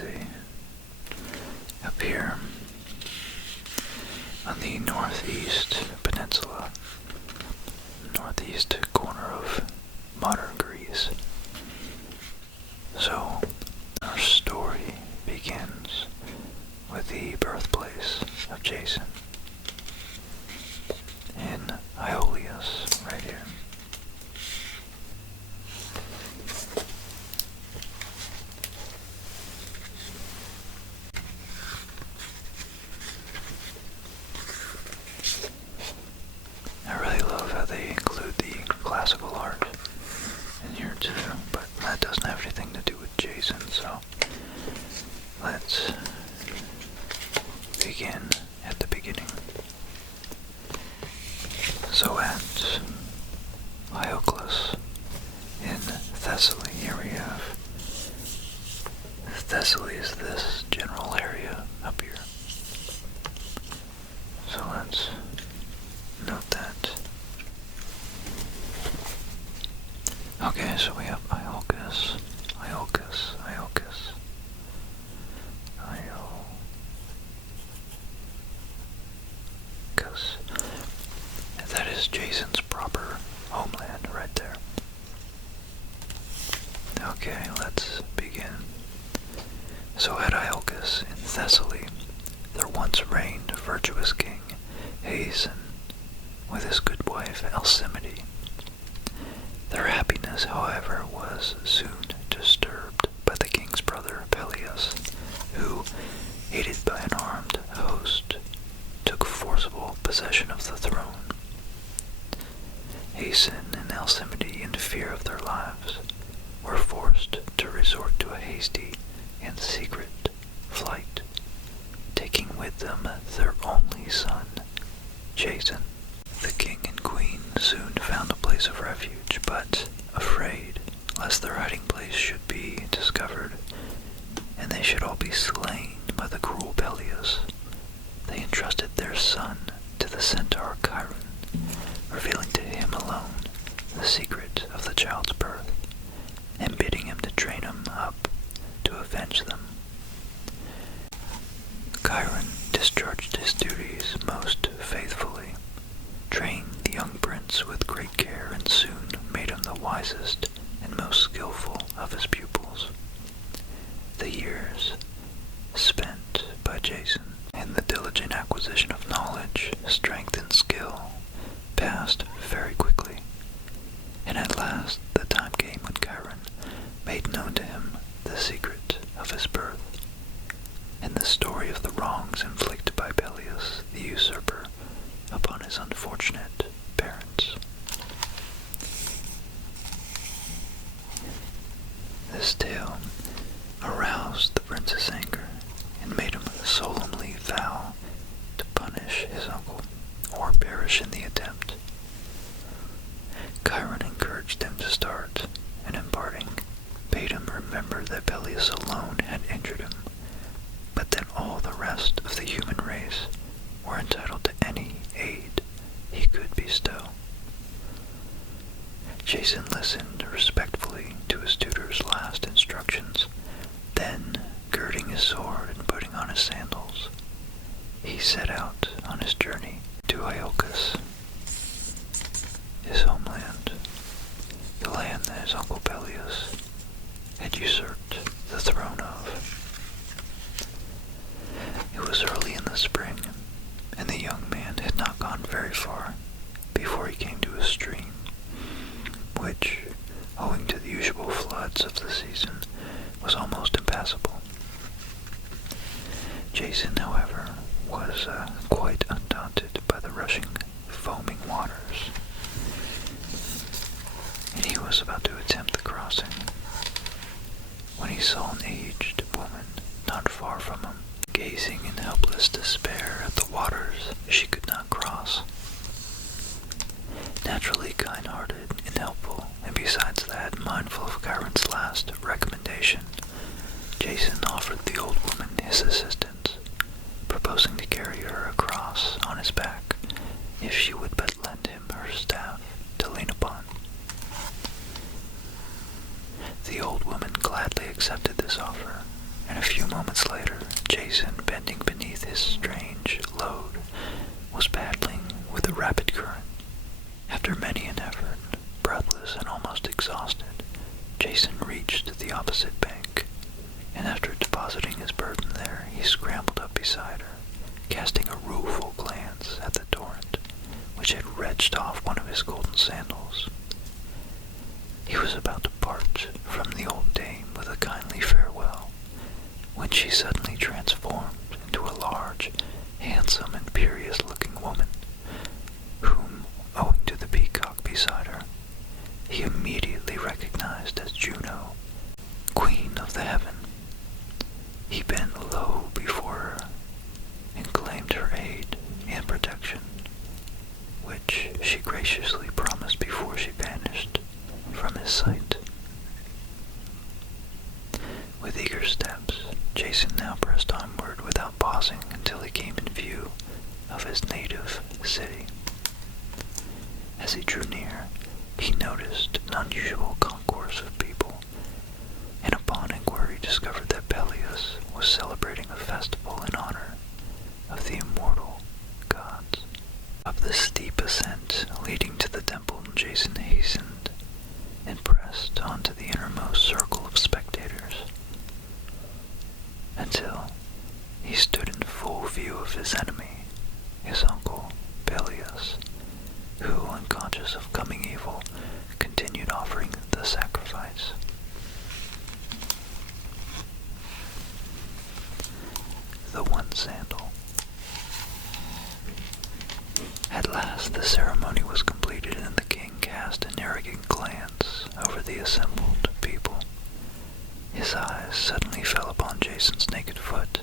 see. Up here on the northeast peninsula, northeast corner of modern Greece. So, our story begins with the birthplace of Jason in Aeolus, right here. I really love how they include the classical art in here too, but that doesn't have anything to do with Jason, so let's begin at the beginning. So at Aeolus in Thessaly, here we have Thessaly is this general area up here. So let's note that. Okay, so we have Aeolus. That is Jason's proper homeland right there. Okay, let's begin. So at Aeolus in Thessaly, there once reigned a virtuous king, Jason, with his good wife Alcimede. Their happiness, however, was soon disturbed by the king's brother Peleus, who, aided by an armed host, took forcible possession of the throne. Jason and Alcimede, in fear of their lives, were forced to resort to a hasty and secret flight, taking with them their only son, Jason. The king and queen soon found a place of refuge, but afraid lest their hiding place should be discovered, and they should all be slain by the cruel Peleus, they entrusted their son to the centaur Chiron, revealing to him alone the secret of the child's birth, and bidding him to train him up to avenge them. Chiron discharged his duties most faithfully, trained the young prince with great care, and soon made him the wisest and most skillful of his pupils. The years spent by Jason in the diligent acquisition of knowledge, strength, and skill passed very quickly, and at last the time came when Chiron made known to him the secret of his birth, and the story of the wrongs inflicted by Peleus the usurper upon his unfortunate parents. This tale aroused the prince's anger and made him solemnly vow to punish his uncle or perish in the attempt. Chiron encouraged him to start, and in parting, bade him remember that Peleus alone had injured him, but that all the rest of the human race were entitled to any aid he could bestow. Jason listened respectfully to his tutor's last instructions, then, girding his sword and putting on his sandals, he set out on his journey to Aeolus, his homeland, the land that his uncle Peleus had usurped the throne of. It was early in the spring, and the young man had not gone very far before he came to a stream, which, owing to the usual floods of the season, was almost impassable. Jason, however, was quite undaunted by the rushing, foaming waters, and he was about to attempt the crossing when he saw an aged woman not far from him, gazing in helpless despair at the waters she could not cross. Naturally kind-hearted and helpful, and besides that, mindful of Chiron's last recommendation, Jason offered the old woman his assistance, proposing to carry her across on his back if she would but lend him her staff to lean upon. The old woman gladly accepted this offer, and a few moments later, Jason, bending beneath his strange load, was paddling with a rapid current. After many an effort, breathless and almost exhausted, Jason reached the opposite bank, and after depositing his burden there, he scrambled up beside her, casting a rueful glance at the torrent, which had wrenched off one of his golden sandals. He was about to part from the old dame with a kindly farewell, when she suddenly transformed into a large, handsome, and imperious-looking woman, whom, owing to the peacock beside her, he immediately recognized as Juno, Queen of the Heaven. He bent low before her and claimed her aid and protection, which she graciously promised before she vanished from his sight. With eager steps, Jason now pressed onward without pausing until he came in view of his native city. As he drew near, he noticed an unusual concourse of people, and upon inquiry discovered that Peleus was celebrating a festival in honor of the immortal gods. Up the steep ascent leading to the temple, Jason hastened and pressed onto the innermost circle of spectators, until he stood in full view of his enemy, his uncle Peleus, who, unconscious of coming evil, continued offering the sacrifice. The one sandal. At last the ceremony was completed, and the king cast an arrogant glance over the assembled people. His eyes suddenly fell upon Jason's naked foot,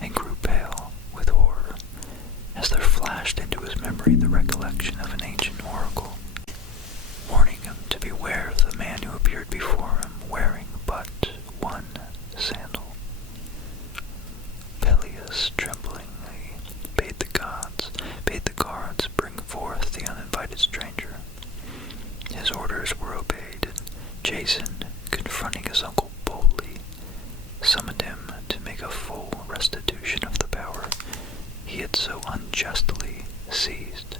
and grew pale with horror, as there flashed into his memory the recollection of an ancient oracle, warning him to beware of the man who appeared before him wearing but one sandal. Peleus tremblingly bade the guards bring forth the uninvited stranger. His orders were obeyed, and Jason, confronting his uncle boldly, summoned him to make a full restitution of the power he had so unjustly seized.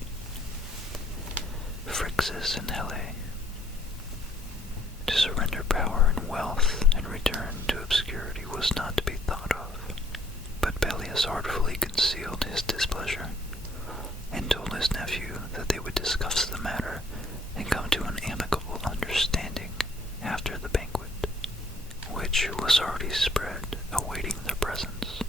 Phrixus and Helle. To surrender power and wealth and return to obscurity was not to be thought of, but Peleus artfully concealed his displeasure, and told his nephew that they would discuss the matter and come to an amicable understanding after the banquet, which was already spread, awaiting their presence.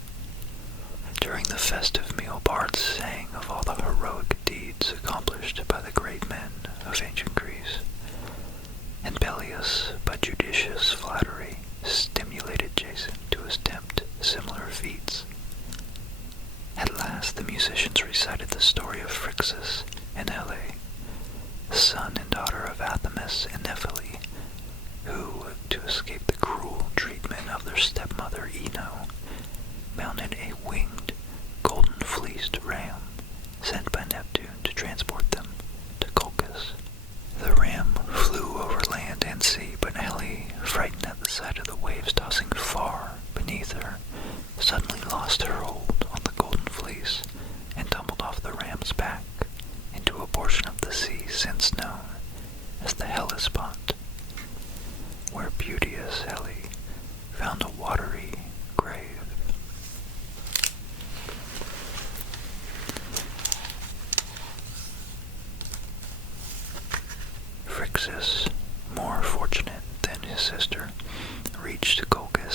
During the festive meal, bards sang of all the heroic deeds accomplished by the great men of ancient Greece, and Peleus, by judicious flattery, stimulated Jason to attempt similar feats. At last the musicians recited the story of Phrixus and Helle, son and daughter of Athamas and Nephele, who, to escape the cruel treatment of their stepmother Ino, mounted a winged, golden-fleeced ram sent by Neptune to transport them to Colchis. The ram flew over land and sea, but Helle, frightened at the sight of the waves tossing far beneath her, suddenly lost her hold on the golden fleece and tumbled off the ram's back into a portion of the sea since known as the Hellespont, where beauteous Helle found a watery grave. Phrixus, more fortunate than his sister, reached Colchis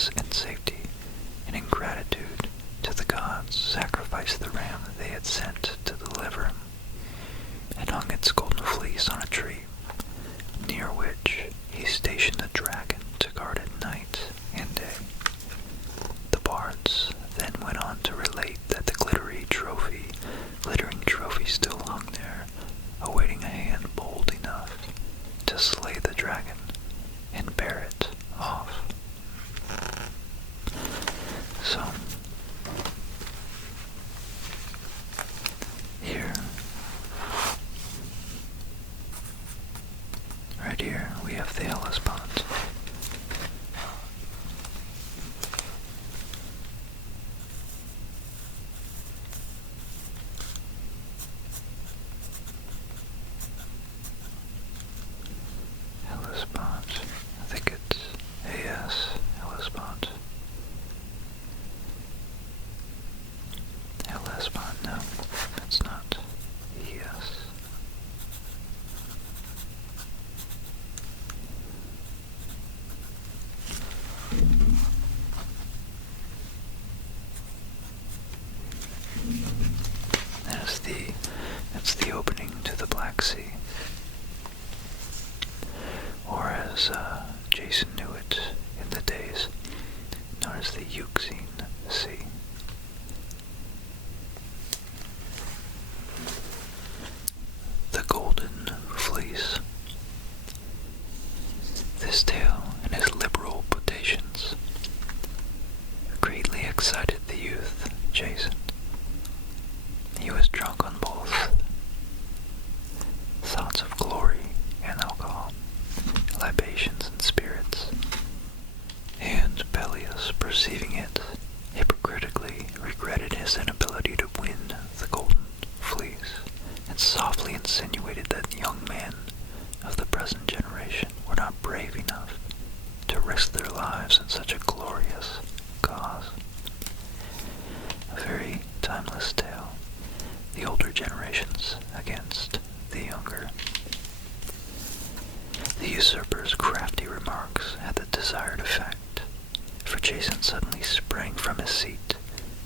Jason suddenly sprang from his seat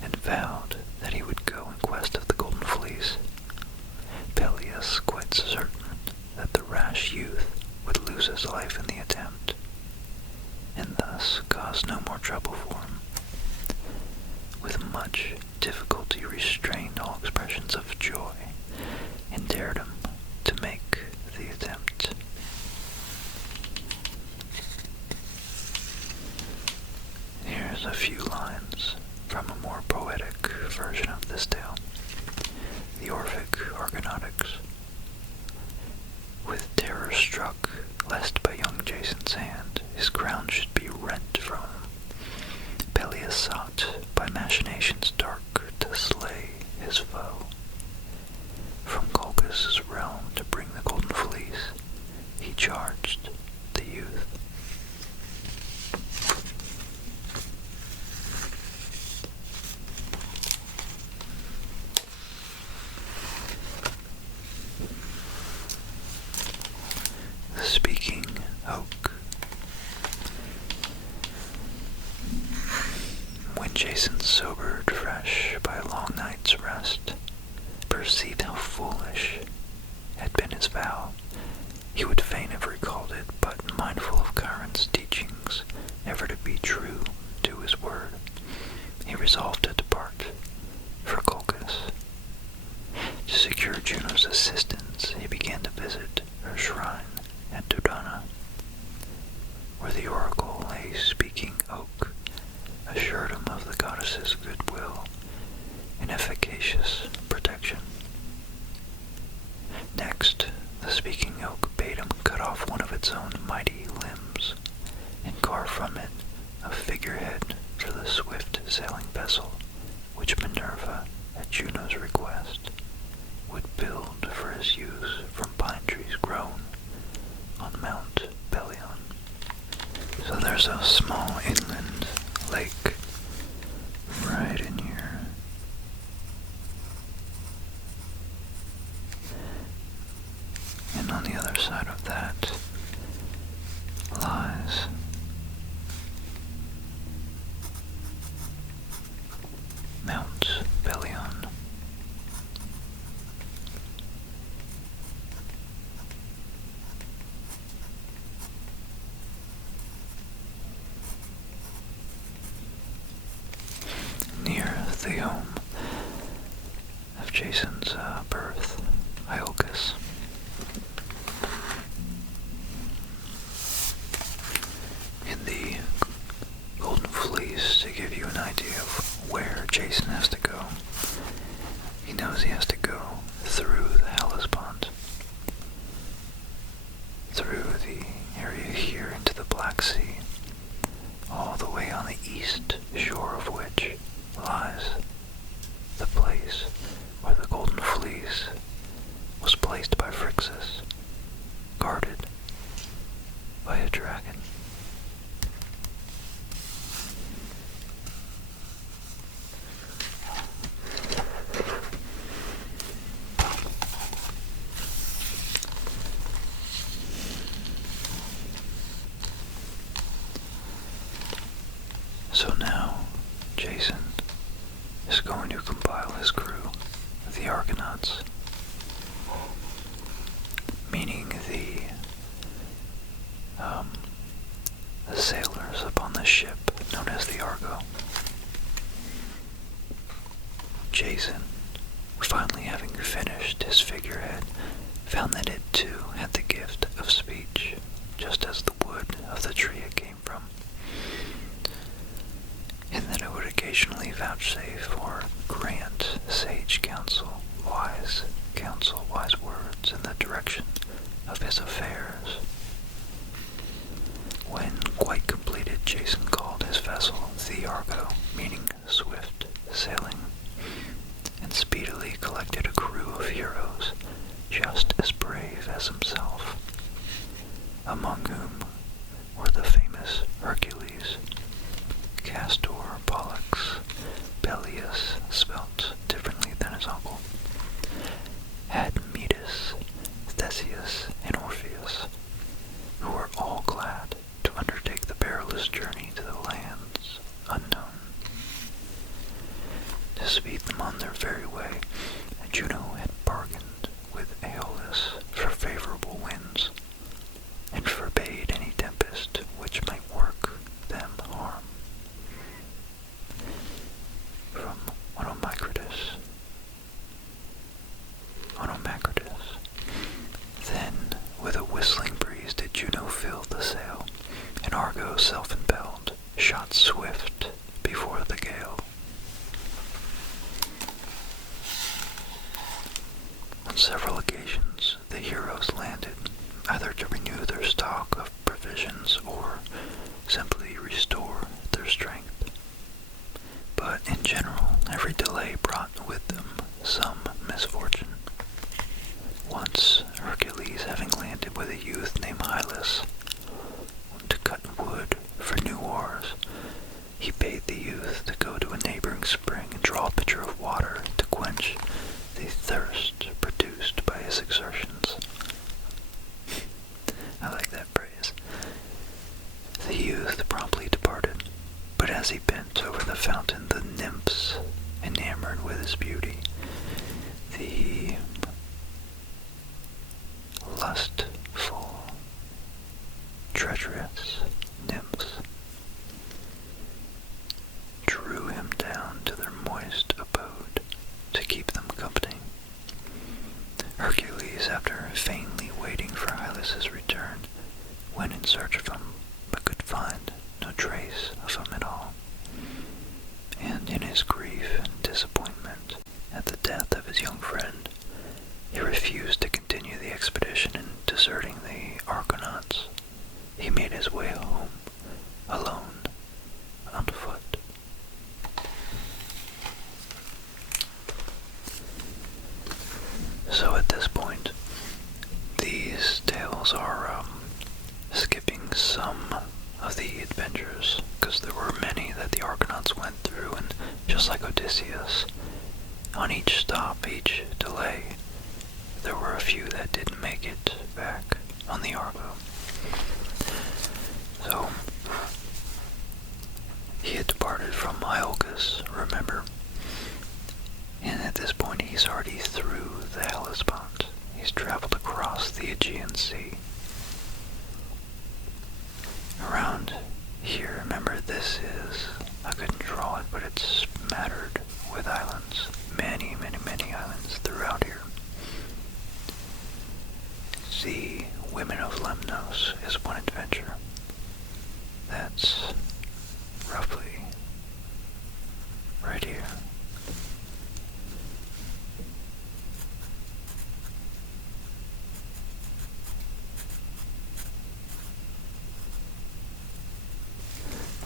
and vowed that he would go in quest of the Golden Fleece. Peleus, quite certain that the rash youth would lose his life in the attempt, and thus cause no more trouble for him, with much difficulty restrained all expressions of joy, and dared him to make the attempt. Here's a few lines from a more poetic version of this tale. The Orphic Argonauts. With terror struck, lest by young Jason's hand his crown should be rent from him, Peleus sought by machinations dark to slay his foe. From Colchis' realm to bring the Golden Fleece, he charged the youth. The Speaking Oak. When Jason, sobered fresh by a long night's rest, perceived how foolish had been his vow, he would fain have recalled it, but mindful of Chiron's teachings, ever to be true to his word, he resolved to depart for Colchis. To secure Juno's assistance, he began to visit her shrine at Dodona, where the oracle, a speaking oak, assured him of the goddess's goodwill and efficacious protection. Next, the speaking oak bade him cut off one of its own mighty limbs and carve from it a figurehead for the swift sailing vessel which Minerva, at Juno's request, would build for his use from pine trees grown on Mount Pelion. So there's a small inland lake right in here. And on the other side of that lies Mount Pelion. Near the home of Jason's birth, Iolcus. In the Golden Fleece, to give you an idea of where Jason has to go, he knows he has to go through the Hellespont, through the area here into the Black Sea, all the way on the east shore of which lies the place where the Golden Fleece was placed by Phrixus, guarded by a dragon. So now, Jason is going to compile his crew, the Argonauts, meaning the sailors upon the ship known as the Argo. Jason, finally having finished his figurehead, found that it too had the gift of speech, just as the wood of the tree it came from, and that it would occasionally vouchsafe or grant sage counsel, wise words in the direction of his affairs. When quite completed, Jason called his vessel the Argo, meaning swift sailing, and speedily collected a crew of heroes just as brave as himself, among whom were the famous Hercules, Castor, Pollux, Peleus, spelt differently than his uncle, Admetus, Theseus, and Orpheus, who were all glad to undertake the perilous journey to the lands on their very way, Juno had bargained with Aeolus for favorable winds, and forbade any tempest which might work them harm. From Onomacrotus. Then, with a whistling breeze did Juno fill the sail, and Argo, self-impelled, shot swift before the gale. On several occasions the heroes landed, either to renew their stock of provisions or simply restore their strength. But in general, every delay brought with them some misfortune. Once, Hercules, having landed with a youth named Hylas to cut wood for new oars, he bade the youth to go to a neighboring spring and draw a pitcher of water to quench the thirst produced by his exertions. I like that phrase. The youth promptly departed, but as he bent over the fountain, the nymphs, enamored with his beauty, the lustful, treacherous nymphs, drew him down to their moist abode to keep them company. Hercules, after vainly waiting for Hylas's return, went in search of him, but could find no trace of him at all. And in his grief and disappointment at the death of his young friend, he refused to continue the expedition, and deserting the Argonauts, he made his way home, alone, on foot. So at this point, these tales are skipping some of the adventures, because there were many that the Argonauts went through, and just like Odysseus, on each stop, each delay, there were a few that didn't make it back on the Argo. So, he had departed from Iolcus, remember? And at this point, he's already through the Hellespont. He's traveled across the Aegean Sea. Around here, remember, this is, I couldn't draw it, but it's mattered with islands. Many, many, many islands throughout here. The Women of Lemnos is one adventure. That's roughly right here.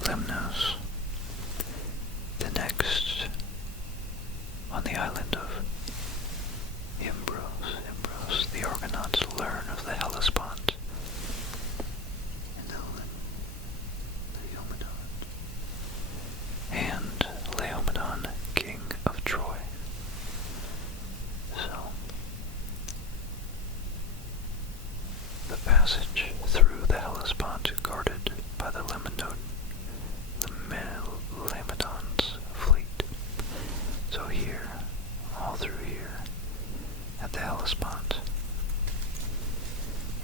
Lemnos. The next, on the island of Imbros, the Argonauts learn of the Hellespont and Laomedon, king of Troy. So, the passage through the Hellespont, guarded by the Laomedon's fleet. So here, all through here, at the Hellespont,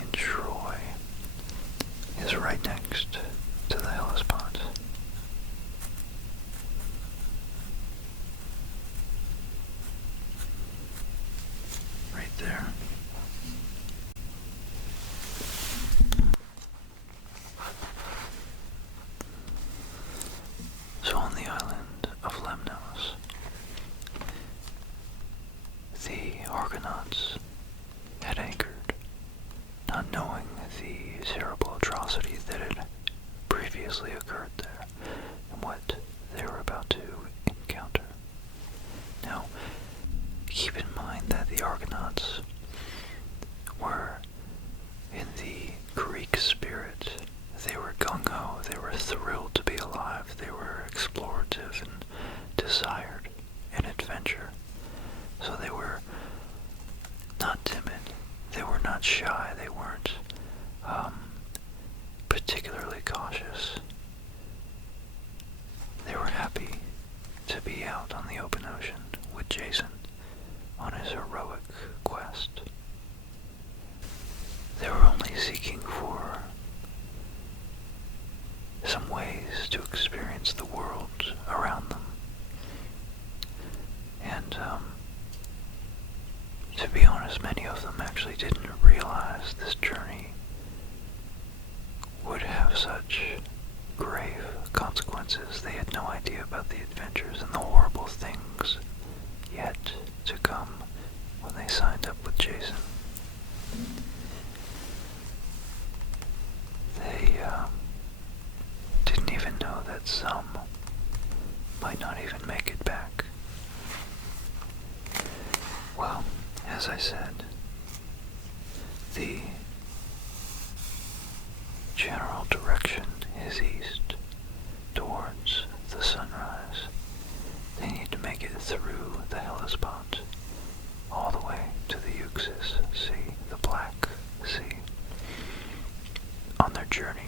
in Troy, is right next to the Hellespont. Right there. So on the island of Lemnos, the Argonauts had anchored, not knowing the terrible atrocity that had previously occurred there and what they were about to encounter. Now, keep in mind that the Argonauts were in the Greek spirit. They were gung-ho, they were thrilled to be alive, they were explorative and desired an adventure. So they were not timid, they were not shy, they weren't particularly cautious. They were happy to be out on the open ocean with Jason on his heroic quest. They were only seeking for some ways to experience the world around them. And, to be honest, many of them actually didn't realize this journey would have such grave consequences. They had no idea about the adventures and the horrible things yet to come when they signed up with Jason. They didn't even know that some might not even make it back. Well, as I said, the general direction is east, towards the sunrise. They need to make it through the Hellespont, all the way to the Euxis Sea, the Black Sea. On their journey,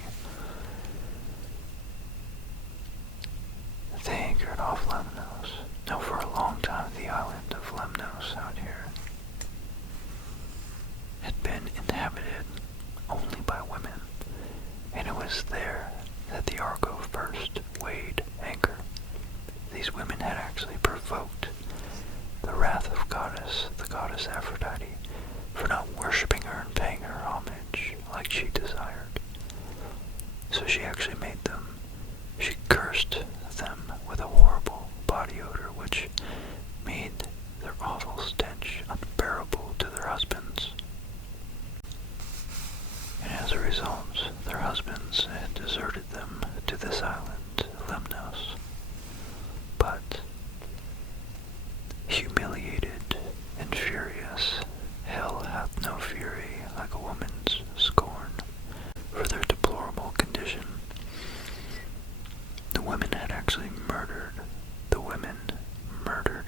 they anchored off Lemnos. Now, for a long time, the island of Lemnos out here had been inhabited only by women, and it was there that the Argo first weighed anchor. These women had actually provoked the wrath of the goddess Aphrodite, for not worshipping her and paying her homage like she desired. So she actually she cursed them with a horrible body odor, which made their awful stench unbearable to their husbands. And as a result, their husbands had deserted them to this island, Lemnos. But, humiliated and furious, hell hath no fury like a woman's scorn for their deplorable condition. The women had actually murdered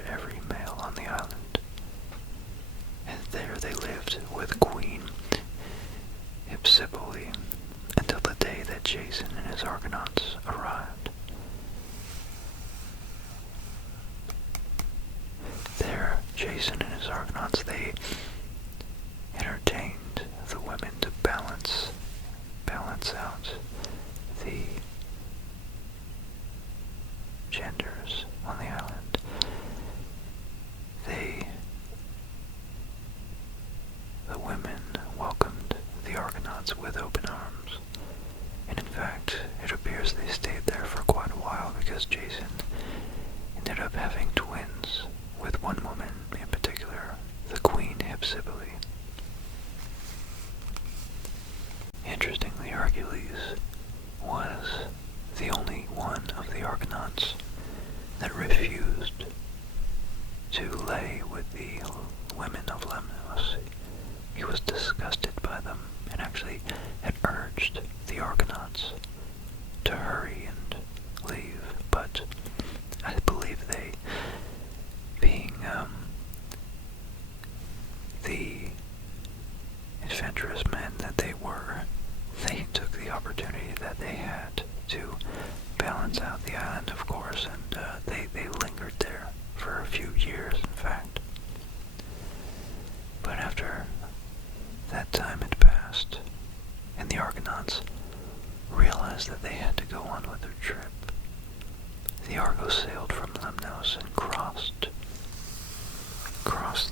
every male on the island. And there they lived with Queen Hellespont until the day that Jason and his Argonauts arrived. There, Jason and his Argonauts, they entertained the women to balance out the genders on the island. The women welcomed the Argonauts with open arms, and in fact, it appears they stayed there for quite a while because Jason ended up having twins with one woman in particular, the Queen Hellespont. Interestingly, Hercules was the only one of the Argonauts that refused to lay with the women of Lemnos. He was disgusted by them and actually had urged the Argonauts to hurry and leave, but I believe they, being the adventurous men that they were, they took the opportunity that they had to balance out the island, of course, and they lingered there for a few years, in fact. But after that time had passed, and the Argonauts realized that they had to go on with their trip, the Argo sailed from Lemnos and crossed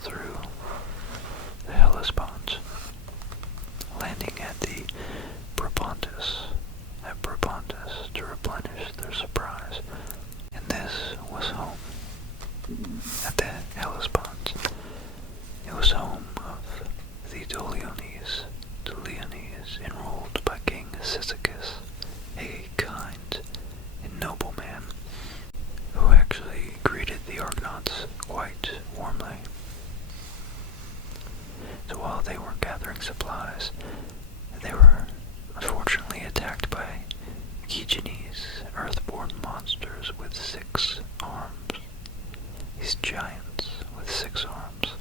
through the Hellespont, landing at the Propontis, to replenish their supplies. And this was home. At the Hellespont, it was home of the Doliones, enrolled by King Sisychus, a kind and noble man, who actually greeted the Argonauts quite warmly. So while they were gathering supplies, they were unfortunately attacked by Aegine's earthborn monsters with 6 arms. These giants with 6 arms.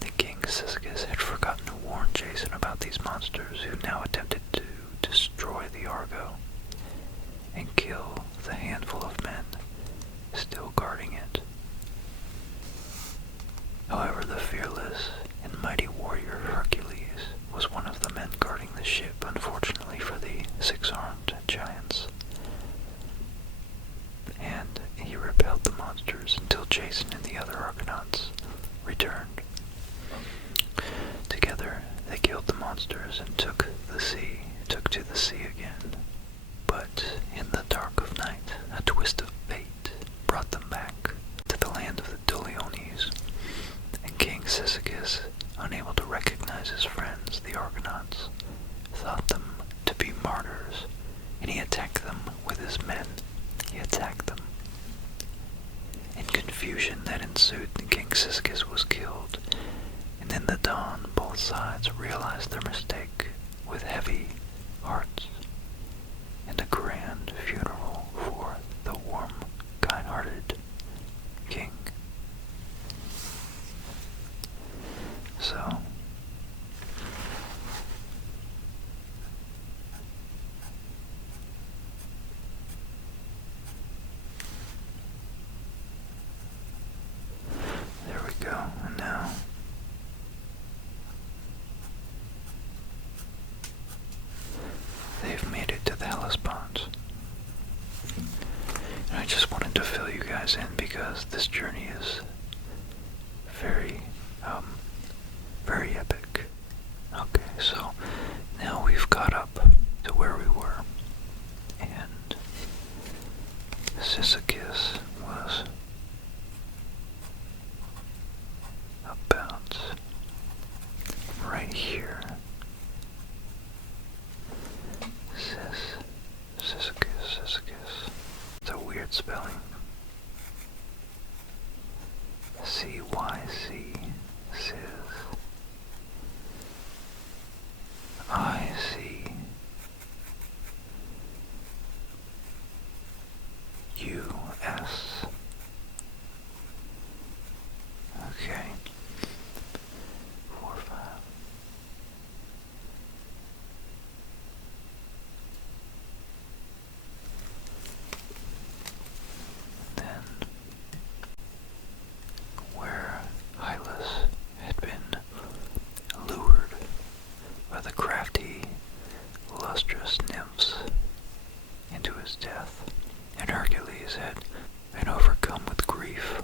The King Sisychus had forgotten to warn Jason about these monsters, who now attempted to destroy the Argo and kill the handful of men still guarding it. returned. Together they killed the monsters and took to the sea again. But in the dark of night, a twist of fate brought them back to the land of the Doliones, and King Cyzicus, unable to recognize his friends, the Argonauts, thought them to be martyrs, and he attacked them with his men. He attacked them. In confusion that ensued, King Cyzicus was killed, and in the dawn both sides realized their mistake with heavy hearts and a grand funeral for the warm, kind-hearted king. So, there we go, and now they've made it to the Hellespont. And I just wanted to fill you guys in because this journey is very epic. Okay, so now we've got up to where we were, and Cyzicus was about right here. Cyzicus. It's a weird spelling. C-Y-C. Cyz. I-C. U-S. Okay. 4, 5. Then, where Hylas had been lured by the crafty, lustrous nymphs into his death, and Hercules had been overcome with grief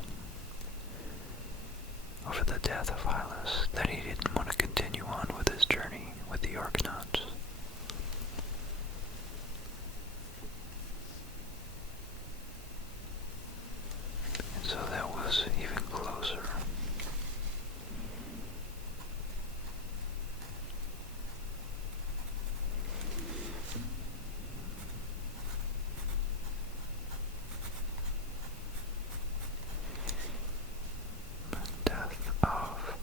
over the death of Hylas, that he didn't want to continue on with his journey with the Argonauts. And so that was even closer. Death of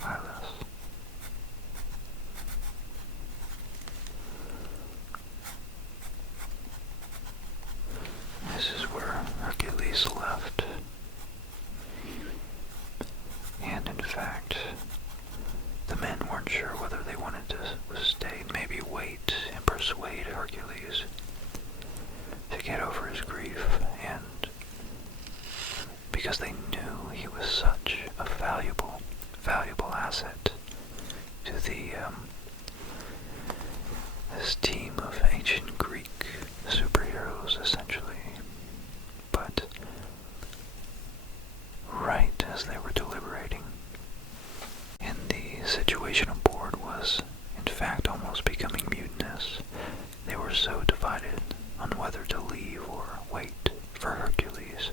Hylas. This is where Hercules left. And in fact, the men weren't sure whether they wanted to stay, maybe wait and persuade Hercules to get over his grief, and because they knew he was such a valuable asset to this team of ancient Greek superheroes, essentially. But right as they were deliberating, and the situation aboard was, in fact, almost becoming mutinous, they were so divided on whether to leave or wait for Hercules.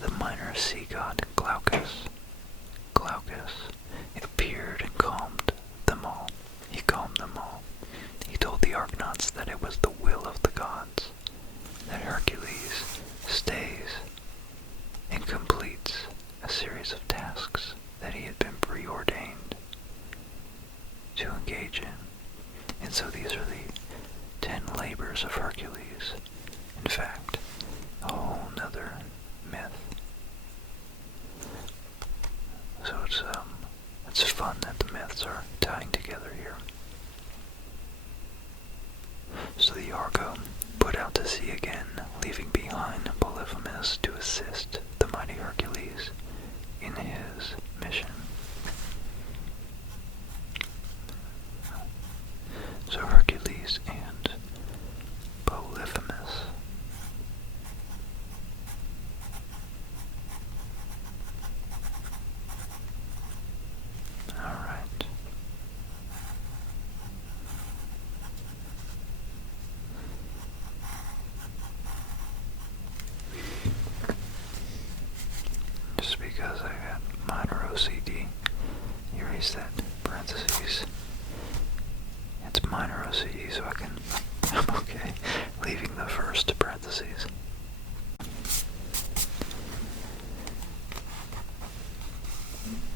The minor sea god Glaucus appeared and calmed them all. He calmed them all. He told the Argonauts that it was the will of the gods that Hercules stays and completes a series of tasks that he had been preordained to engage in. And so these are the 10 labors of Hercules. In fact, a whole nother myth. So it's fun that the myths are tying together here. So the Argo put out to sea again, leaving behind Polyphemus to assist the mighty Hercules in his mission. So Hercules and Polyphemus first parentheses.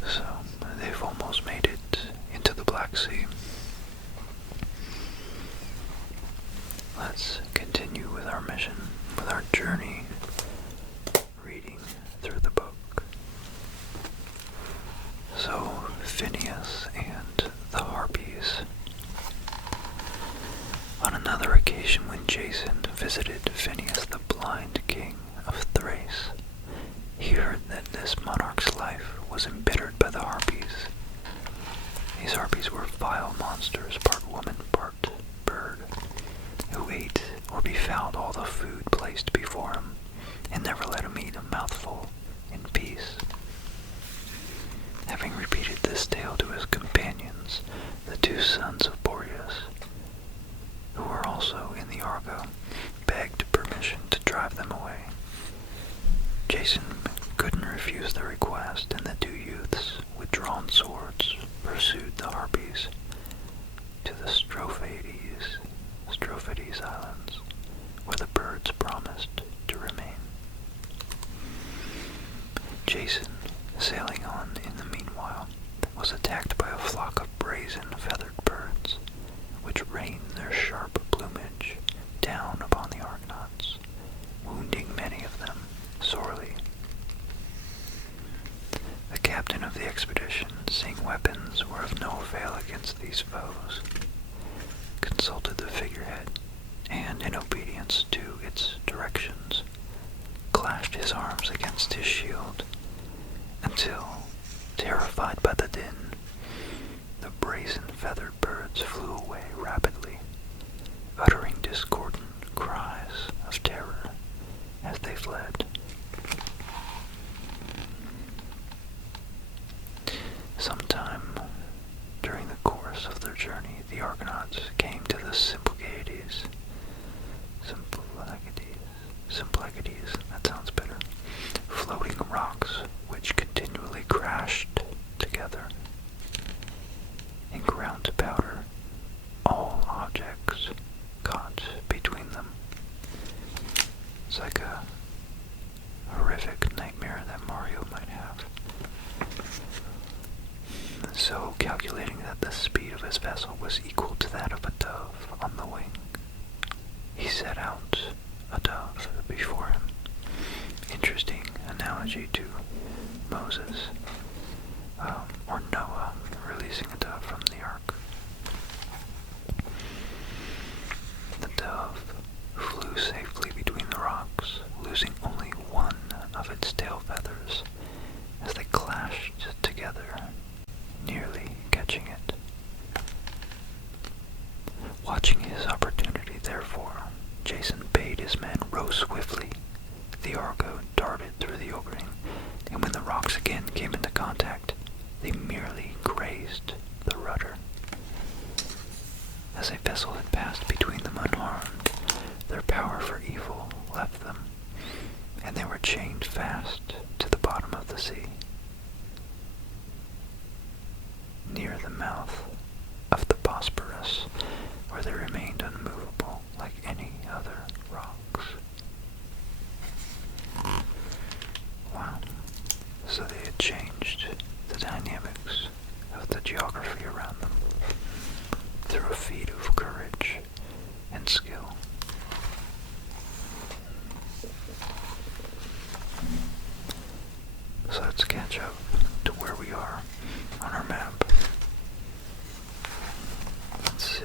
So, they've almost made it into the Black Sea. Let's continue with our mission, with our journey, reading through the book. So, Phineas and the Harpies. On another occasion when Jason visited Phineas, the blind king of Thrace, he heard that this monarch's life was embittered by the Harpies. These Harpies were vile monsters, part woman, part bird, who ate or befouled all the food placed before him, and never let him eat a mouthful in peace. Having repeated this tale to his companions, the two sons of Boreas, who were also in the Argo, begged permission to drive them away. Jason couldn't refuse the request, and the two youths, with drawn swords, pursued the Harpies to the Strophides Islands, where the birds promised to remain. Jason, sailing on in the meanwhile, was attacked by a flock of brazen feathered birds, which rained their sharp plumage down upon the Argonauts, wounding many of them sorely. The captain of the expedition, seeing weapons were of no avail against these foes, consulted the figurehead, and, in obedience to its directions, clashed his arms against his shield, until, terrified by the din, the brazen feathered birds flew away rapidly, uttering discordant cries of terror as they fled. Sometime during the course of their journey, the Argonauts came to the Symplegades, that sounds better, floating rocks which continually crashed together and ground to powder all objects caught between them. It's like a horrific nightmare that Mario might have. So, calculating that the speed of his vessel was equal to that of a dove on the wing, he set out a dove before him. Interesting analogy to Moses, or Noah releasing a dove from the ark. The dove flew safely between the rocks, losing only one of its tail feathers as they clashed together, nearly catching it. Watching his opportunity, therefore, Jason bade his men row swiftly. The Argo darted through the opening, and when the rocks again came into contact, they merely grazed the rudder. As a vessel had passed between them unharmed, their power for evil left them, and they were chained fast to the bottom of the sea, near the mouth of the Bosporus, where they remained unmovable like any other rocks. Wow. So they had changed the dynamics of the geography around them through a feat of courage and skill. So let's catch up to where we are on our map. Let's see.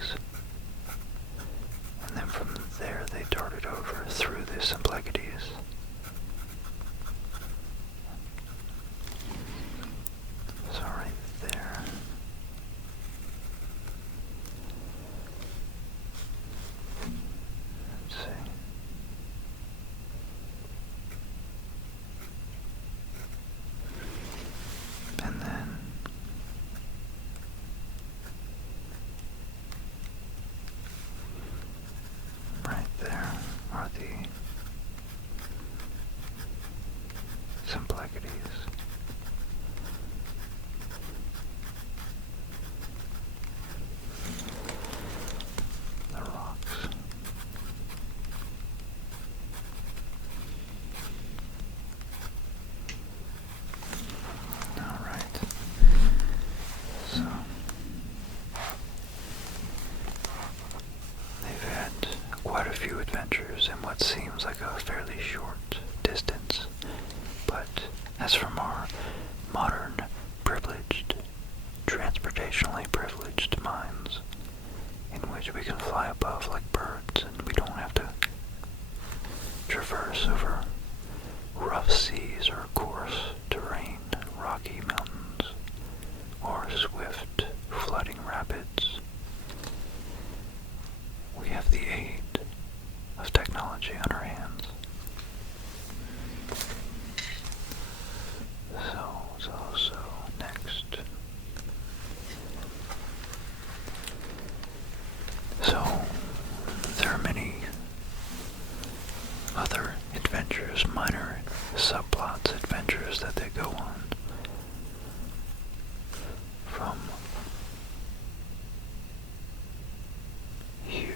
Symplegades. And then from there they darted over through the Symplegades. So right there. Let's see. And then right there are the Symplegades. The rocks. All right. So they've had quite a few adventures in what seems like a fairly short distance, but as from our modern, privileged, transportationally privileged minds, in which we can fly above like birds and we don't have to traverse over rough seas or coarse terrain, rocky mountains, or swift flooding rapids. We have the aid of technology on our hands. So, next. So, there are many other adventures, minor subplots, adventures that they go on. From here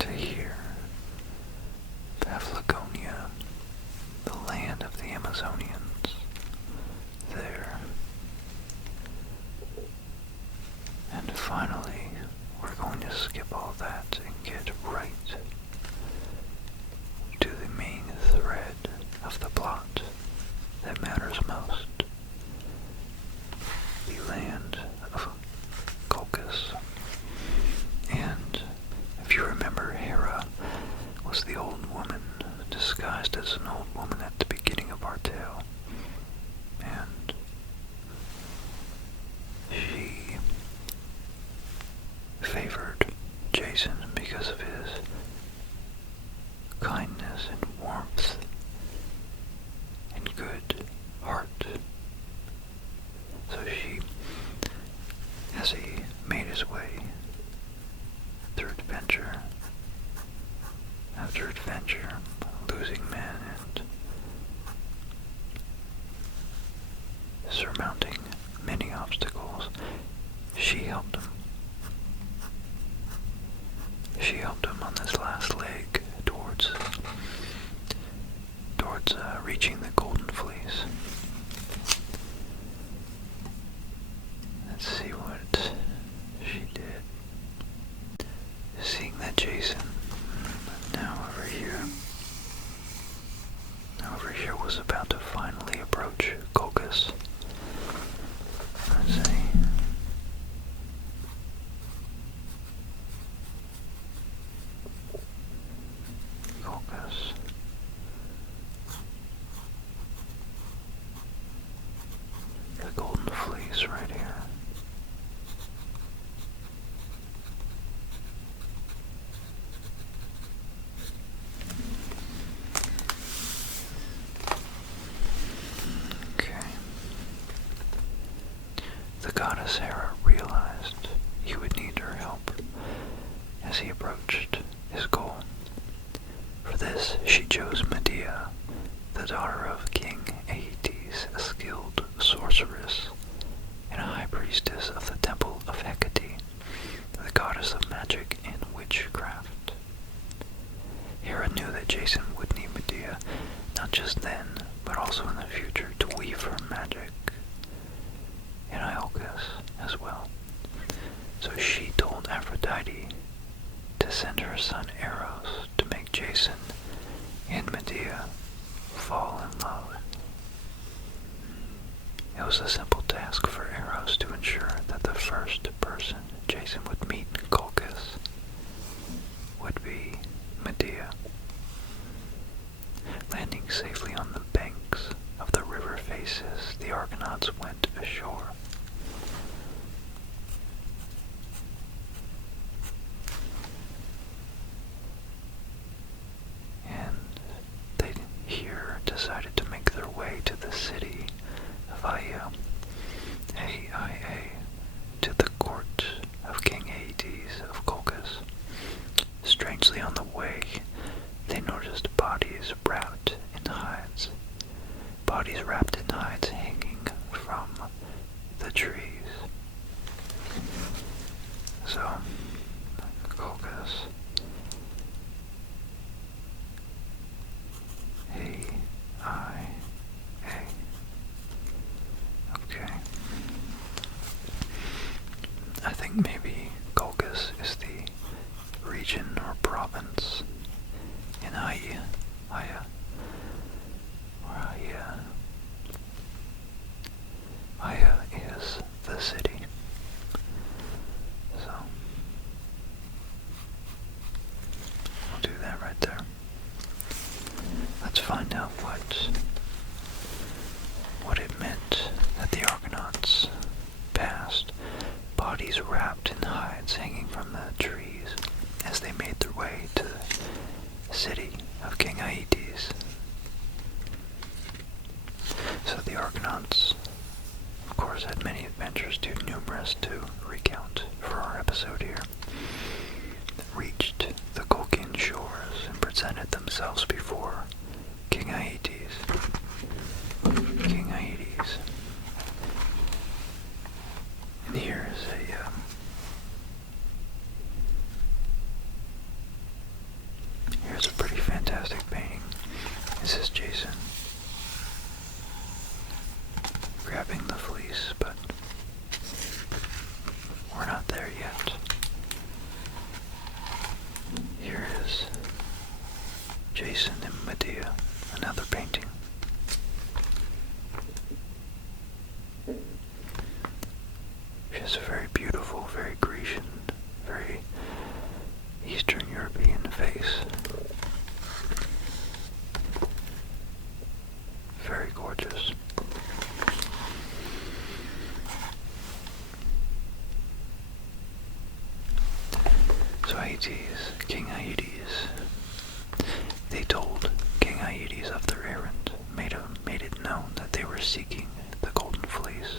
to here, Paphlagonia, the land of the Amazonians, there. And finally, we're going to skip all that and get right to the main thread of the plot that matters most. The land of Colchis. And if you remember, Hera was the old woman disguised as an old woman at the beginning of our tale. And she favored Jason because of his kindness and warmth and good heart. So she, as he made his way through adventure after adventure, losing men and surmounting many obstacles, she helped him. She helped him on this last leg towards reaching the Golden Fleece. Let's see what she did. Seeing that Jason now over here was about to finally approach Colchis. Let's see. Colchis. The Golden Fleece right here. Okay. The goddess Hera realized he would need her help as he approached his goal. For this, she chose Medea, the daughter of King Aeetes, a skilled sorceress and a high priestess of the temple of Hecate, the goddess of magic and witchcraft. Hera knew that Jason would need Medea, not just then, but also in the future, to weave her magic in Iolcus as well. So she told Aphrodite to send her son Eros to make Jason and Medea fall in love. It was a simple task for Eros to ensure that the first person Jason would So, Colchis. A-I-A. Okay. I think maybe Colchis is the region or province in Haya. Haya is the city. So, we'll do that right there. Let's find out what it meant that the Argonauts passed bodies wrapped in hides hanging from the trees as they made their way to the city of King Aeetes. So the Argonauts, of course, had many adventures too numerous to recount for our episode here, reached the Colchian shores and presented themselves before King Aeetes. And here is here's a pretty fantastic painting. This is Jason grabbing the fleece, but we're not there yet. Here is Jason and Medea, another painting. She has a very beautiful, very Grecian, very Eastern European face. Very gorgeous. So Aeetes, King Aeetes, they told King Aeetes of their errand, made it known that they were seeking the golden fleece.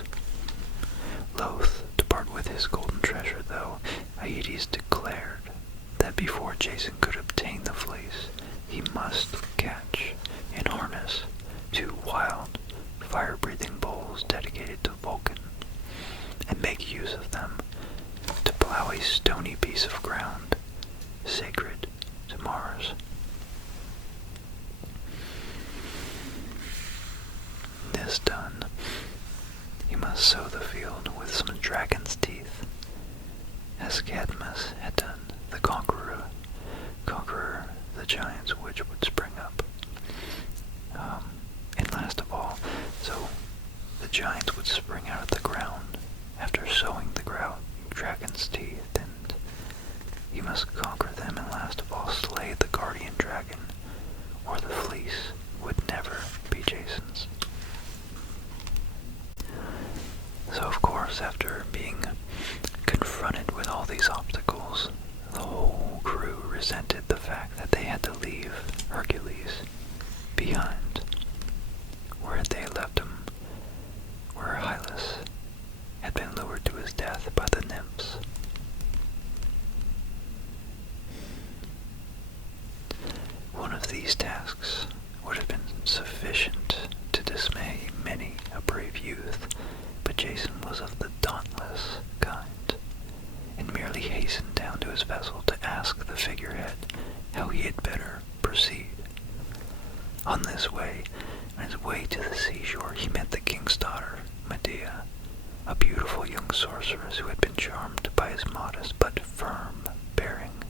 Loath to part with his golden treasure, though, Aeetes declared that before Jason could obtain the fleece, he must catch and harness 2 wild, fire-breathing bulls dedicated to Vulcan, and make use of them to plow a stony piece of ground sacred to Mars. This done, he must sow the field with some dragon's teeth, as Cadmus had done the conqueror, the giants which would spring up. And last of all, so the giants would spring out of the ground after sowing the dragon's teeth, and he must conquer them, and last of all slay the guardian dragon, or the fleece would never be Jason's. So of course, after being confronted with all these obstacles, the whole crew resented the fact that they had to leave Hercules behind. Where had they left him? Where Hylas had been lured to his death by the nymphs. One of these tasks would have been sufficient to dismay many a brave youth, but Jason was of the dauntless kind, and merely hastened down to his vessel to ask the figurehead how he had better proceed. On his way to the seashore, he met the king's daughter, Medea, a beautiful young sorceress who had been charmed by his modest but firm bearing,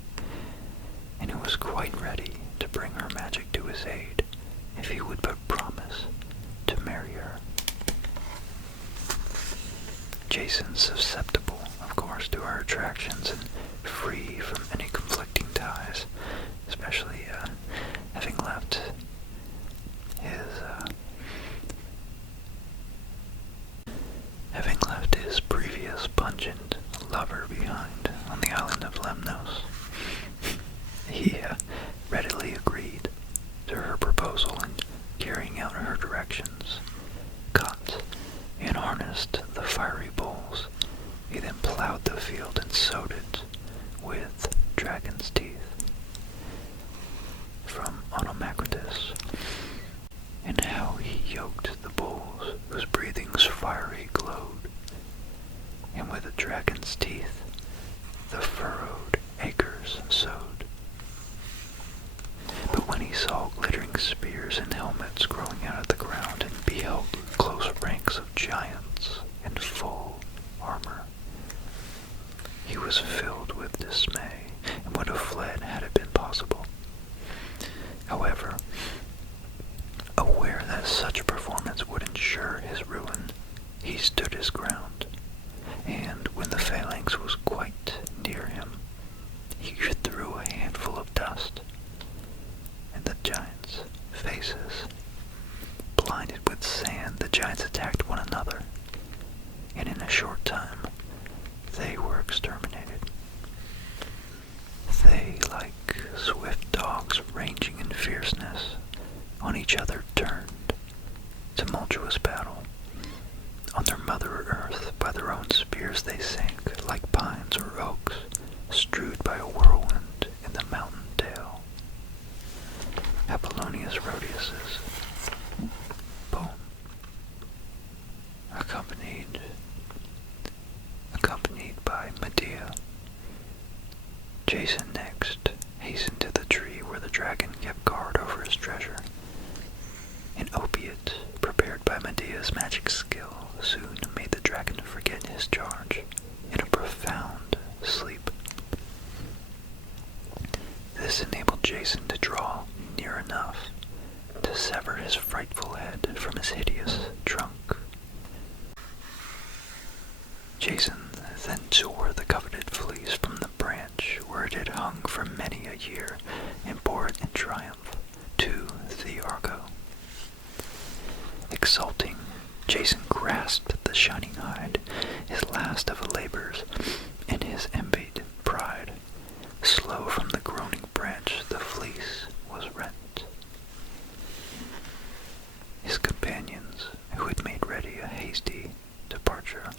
and who was quite ready to bring her magic to his aid if he would but promise to marry her. Jason, susceptible, of course, to her attractions and free from any conflicting ties, especially having left his previous pungent lover behind on the island of Lemnos. He readily agreed to her proposal, and carrying out her directions, caught and harnessed the fiery bulls. He then plowed the field and sowed it with dragon's teeth from Onomacritus, and how he yoked the bulls whose breathings fiery glowed, and with the dragon's teeth the furrowed acres sowed. But when he saw glittering spears and helmets growing out of the ground, and beheld close ranks of giants in full armor, he was filled with dismay, and would have fled had it been possible. However, aware that such a performance would ensure his ruin, he stood his ground, and when the phalanx was quite near him, he threw a handful of dust in the giants' faces. Blinded with sand, the giants attacked one another, and in a short time they were exterminated. They, like swift dogs ranging in fierceness, on each other turned. Tumultuous battle. On their mother earth, by their own spears they sank, like pines or oaks, strewed by a whirlwind in the mountain dale. Apollonius Rhodius's poem. Accompanied by Medea. Jason next hastened to the tree where the dragon kept guard over his treasure. An opiate prepared by Medea's magic skill soon made the dragon forget his charge in a profound sleep. This enabled Jason to draw near enough to sever his frightful head from his hideous trunk. Jason then tore the coveted fleece from the branch where it had hung for many a year and bore it in triumph to the Argo. Exulting, Jason grasped the shining hide, his last of labors, in his envied pride. Slow from the groaning branch the fleece was rent. His companions, who had made ready a hasty departure,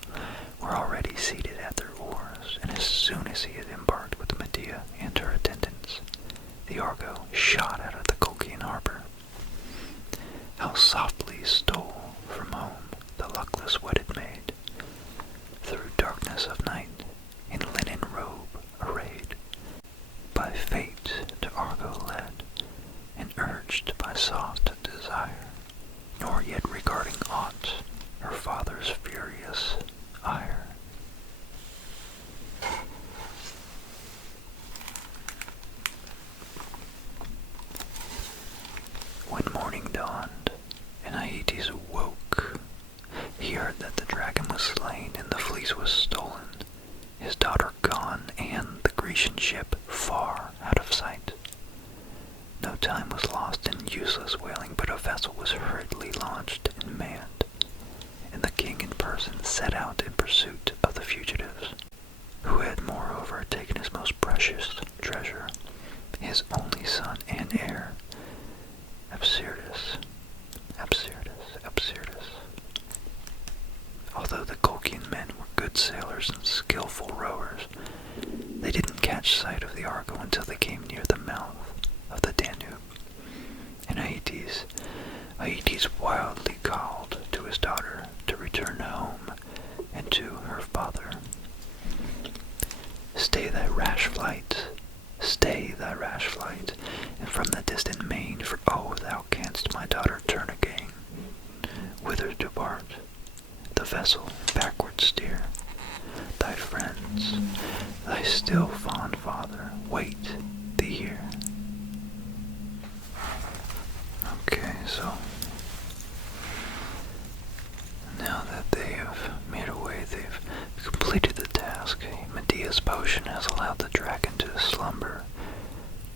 were already seated at their oars, and as soon as he had embarked with Medea and her attendants, the Argo shot out of the Colchian harbor. How softly stole from home the luckless wedded maid, through darkness of night, in linen robe arrayed, by fate to Argo led, and urged by soft desire, nor yet regarding aught her father's furious ire. When morning dawned, and Aeetes awoke, he heard that the dragon was slain and the fleece was stolen, his daughter gone, and the Grecian ship far out of sight. No time was lost in useless wailing, but a vessel was hurriedly launched and manned, and the king in person set out in pursuit of the fugitives, who had moreover taken his most precious treasure, his only son and heir, Absyrtus. Although the Colchian men were good sailors and skillful rowers, they didn't catch sight of the Argo until they came near the mouth of the Danube. And Aeetes wildly called to his daughter to return home and to her father. Stay thy rash flight, and from the distant main, for oh, thou canst, my daughter, turn again. Whither depart? The vessel backward steer. Thy friends, thy still fond father, wait thee here. Okay, so now that they have made away, they've completed the task. Medea's potion has allowed the dragon to slumber,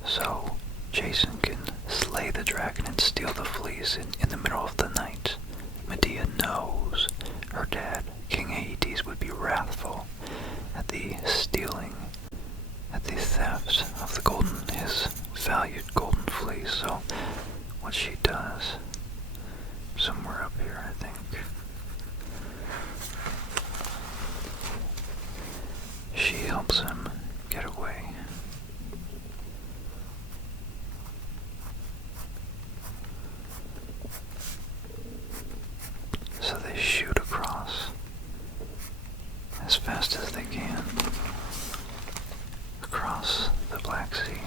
so Jason can slay the dragon and steal the fleece in the middle of the night. Medea knows her dad, King Aeetes, would be wrathful at the stealing, at the theft of his valued golden fleece. So what she does, somewhere up here, I think, she helps him get away. So they shoot across as fast as they can. across the Black Sea.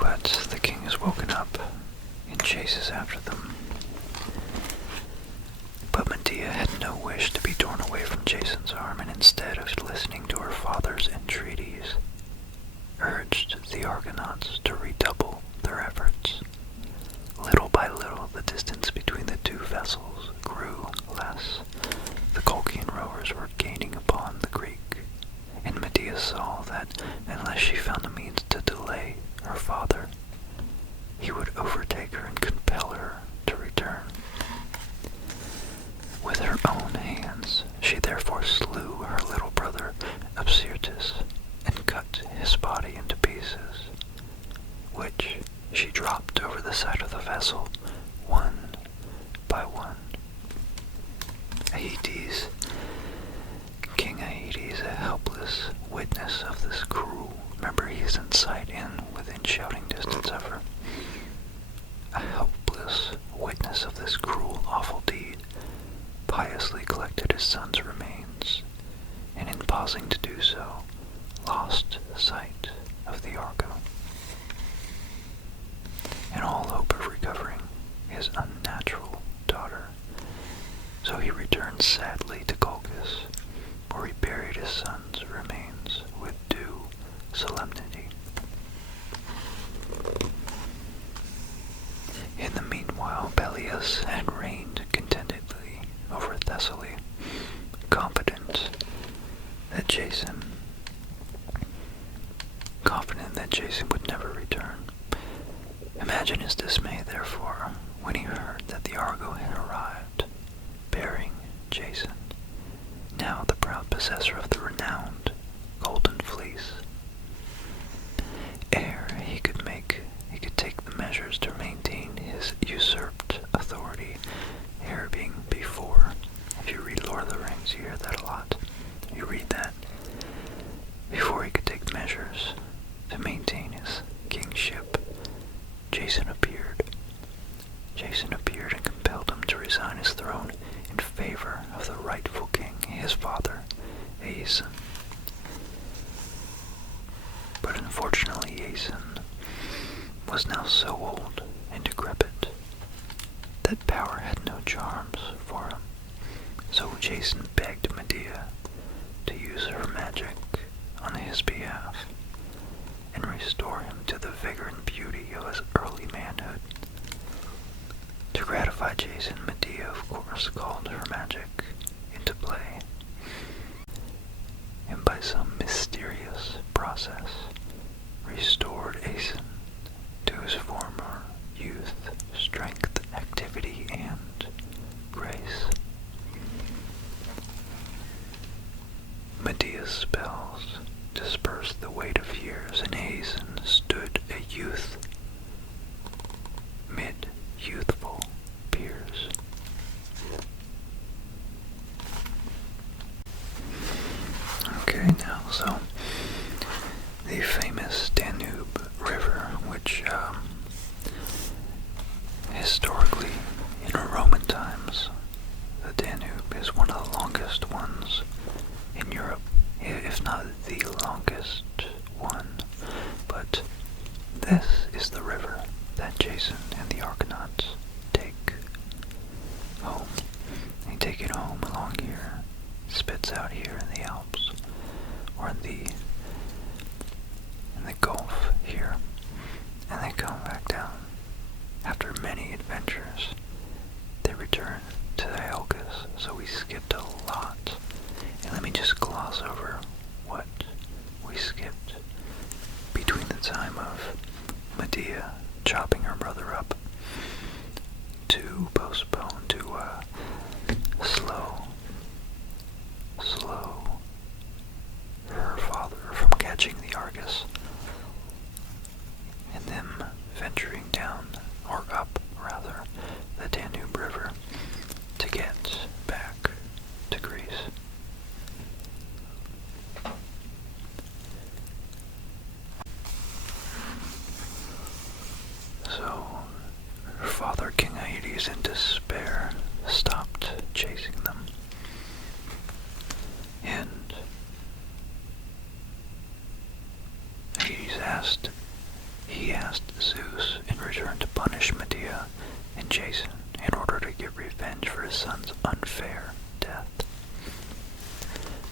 But the king is woken up and chases after them. But Medea had no wish to be torn away from Jason's arm, and instead of listening to her father's entreaties, urged the Argonauts to redouble their efforts. Little by little, the distance between the two vessels grew less. The Colchian rowers were gaining upon the Greek, and Medea saw that unless she found a means to delay her father, he would overtake her and compel her to return. With her own hands, she therefore slew her little brother Absyrtus and cut his body into pieces, which she dropped over the side of the vessel, one by one. Aeetes, King Aeetes, a helpless witness of this cruel, remember he's in sight and within shouting distance of her, a helpless witness of this cruel, awful deed, piously collected his son's remains, and in pausing to do so, lost sight of the Argo, and all hope of recovering his unnatural daughter. So he returned sadly to Colchis, where he buried his son's remains with due solemnity. In the meanwhile, Peleus had reigned contentedly over Thessaly, confident that Jason would never return. Imagine his dismay, therefore, when he heard that the Argo had arrived, bearing Jason, now the proud possessor of the renowned golden fleece. Ere he could take the measures to maintain his usurped authority, ere being before. If you read Lord of the Rings, you hear that a lot. You read that. Before he could take measures to maintain his kingship, Jason appeared. Jason appeared and compelled him to resign his throne in favor of the rightful king, his father, Jason. But unfortunately, Jason was now so old and decrepit that power had no charms for him. So Jason begged Medea to use her magic on his behalf and restore him to the vigor and beauty of his early manhood. To gratify Jason, Medea, of course, called her magic into play, and by some mysterious process restored Jason to his former youth, strength, activity, and grace. Medea's spells dispersed the weight of years, and Jason stood a youth mid youthful peers. Okay, now, so the famous Danube River, which historically, in Roman times, the Danube is one of the longest ones in Europe, if not the longest one. But this is the river that Jason and the Argonauts take home. They take it home along here, spits out here in the Alps, or in the Gulf here, and they come back down. After many adventures, they return to the Helgas, so we skipped a lot. And let me just gloss over what we skipped between the time of Medea chopping her brother up to postpone to slow her father he asked Zeus in return to punish Medea and Jason in order to get revenge for his son's unfair death.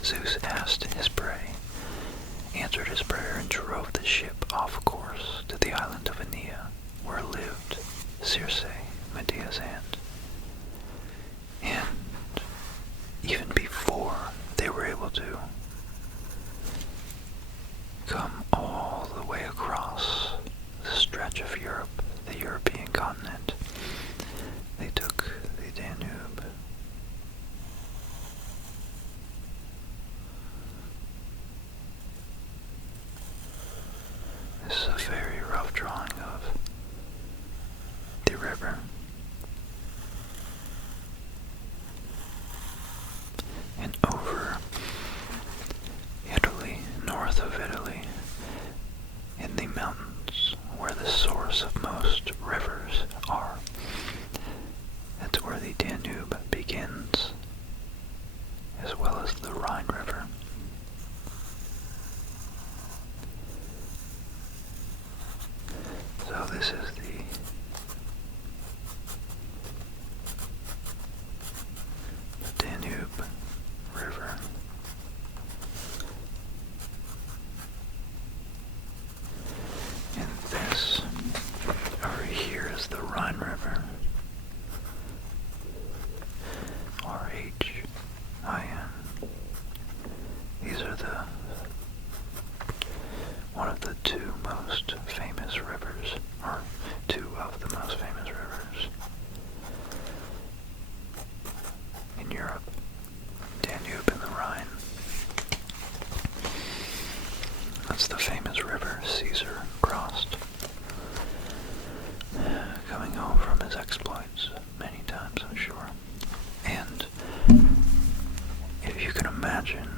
Zeus answered his prayer, and drove the ship off course to the island of Aeneas, where lived Circe, Medea's aunt. And even before they were able to come all the way across the stretch of Europe, the European continent, they took the Danube. This is a very rough drawing of the river. And over Italy, north of Italy, in the mountains where the source of most rivers are, that's where the Danube begins, as well as the Rhine River. So this is the Danube River. And this over here is the Rhine River. R-H-I-N. These are one of the two most famous rivers, or two of the most famous rivers in Europe. Danube and the Rhine. That's the famous river Caesar crossed, coming home from his exploits many times, I'm sure. And if you can imagine,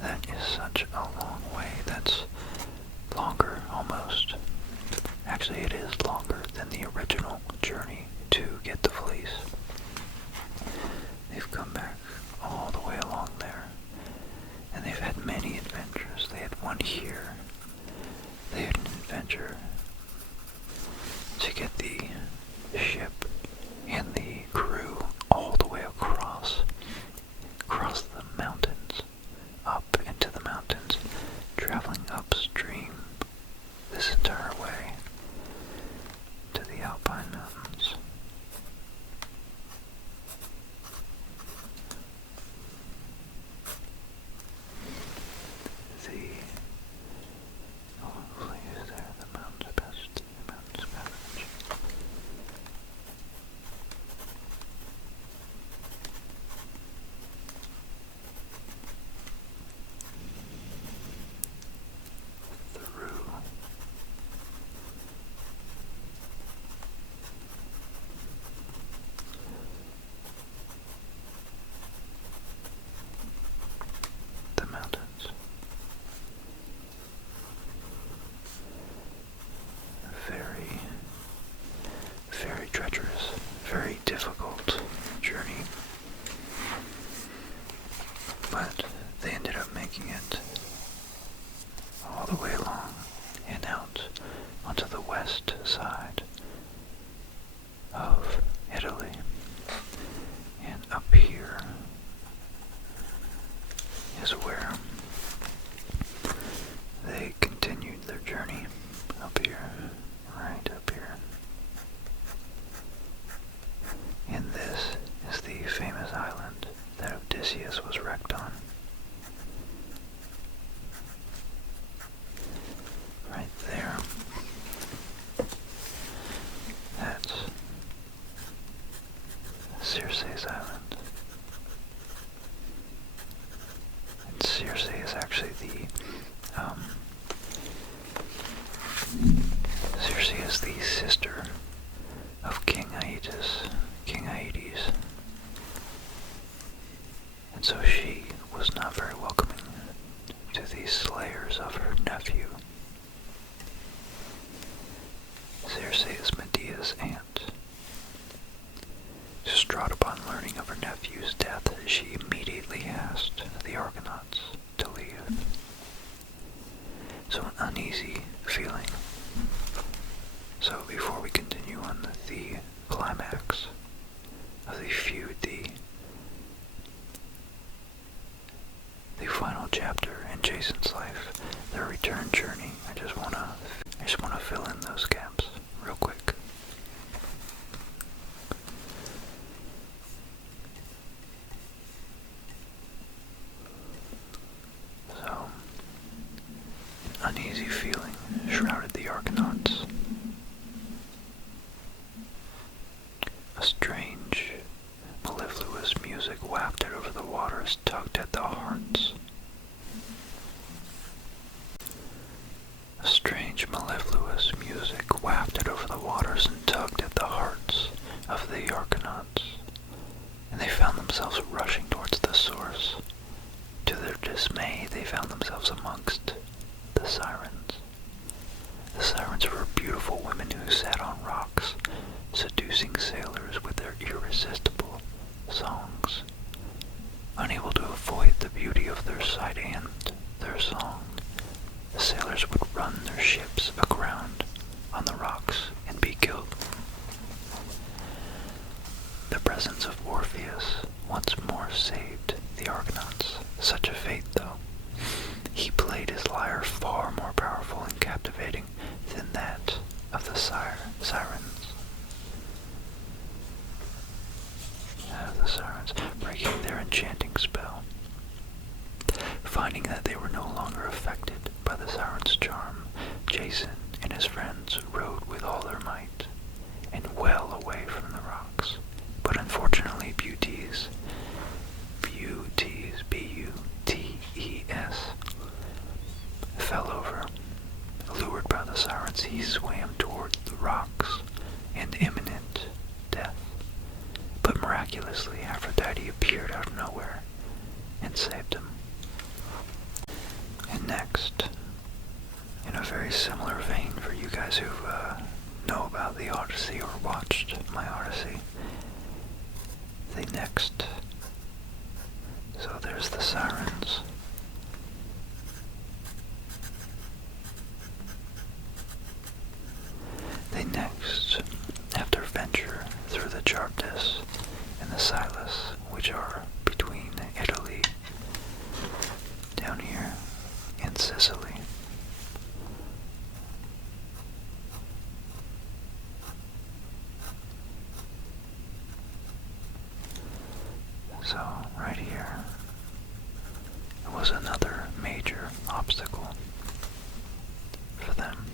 that is such a long way. That's longer, almost. Actually, it is longer than the original journey to get the Fleece. They've come back all the way along there, and they've had many adventures. They had one here. They had an adventure to get the ship and the crew all the way across the mountains, up into the mountains, traveling upstream this entire way to the Alpine Mountains. Please, there, the mountains passage. Through the mountains. Very, very treacherous, very difficult journey. But they ended up making it all the way along and out onto the west side of Italy. And up here is where they continued their journey. Up here, right up here. And this is the famous island that Odysseus was wrecked on. Right there. That's Circe's island. And Circe is actually Circe is the sister of King Aedes. And so she was not very welcoming to the slayers of her nephew. Circe is Medea's aunt. Distraught upon learning of her nephew's death, she immediately asked the Argonauts to leave before we continue on the climax of the feud, the final chapter in Jason's life, their return journey, I just wanna fill in those gaps real quick. So, an uneasy feeling shrouded the Argonauts. A strange, mellifluous music wafted over the waters tugged at the hearts. A strange, mellifluous music wafted over the waters and tugged at the hearts of the Argonauts, and they found themselves rushing towards the source. To their dismay, they found themselves amongst the Sirens. The Sirens were beautiful women who sat on rocks, seducing sailors with their irresistible songs. Unable to avoid the beauty of their sight and their song, the sailors would run their ships aground on the rocks and be killed. The presence of Orpheus once more saved the Argonauts. Such a fate, though. He played his lyre far more powerful and captivating than that of the Sirens. The Sirens, breaking their enchanting spell. Finding that they were no longer affected by the Sirens' charm, Jason and his friends rowed with all their might, and well away from the rocks. But unfortunately, Beauties, B-U-T-E-S, fell over. Lured by the Sirens, he swam toward the rocks and imminent death. But miraculously, Aphrodite appeared out of nowhere and saved him. And next, in a very similar vein for you guys who know about the Odyssey or watched my Odyssey, so there's the Sirens. They next have to venture through the Charybdis and the Silas, which are between Italy, down here, and Sicily. So, right here, it was another major obstacle for them.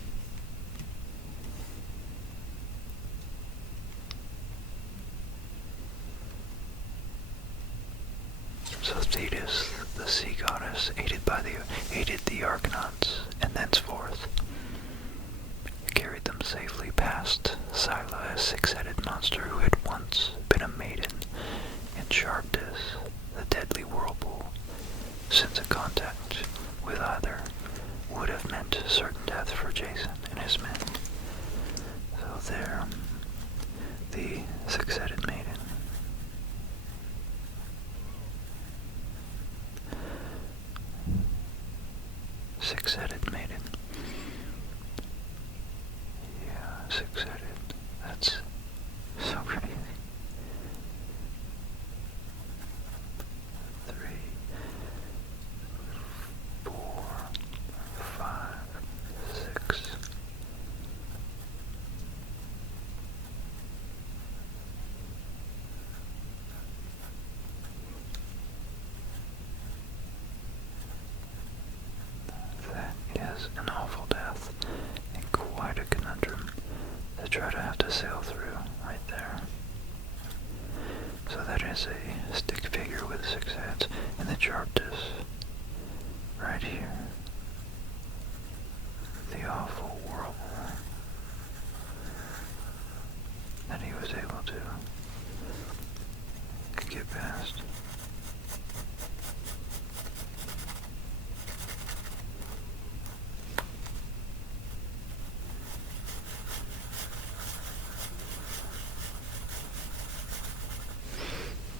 So Thetis, the sea goddess, aided the Argonauts, and thenceforth carried them safely past Scylla, a six-headed monster who had once been a maiden, and Charybdis, the deadly whirlpool, since a contact with either would have meant certain death for Jason and his men. So there, the six-headed maiden. Six-headed maiden. Yeah, six-headed. That's so crazy. 3, 4, 5, 6. That is an awful death, and quite a conundrum to try to have to sail through right there. So that is a stick figure with 6 heads, and the Charybdis right here. The awful whirlpool that he was able to get past.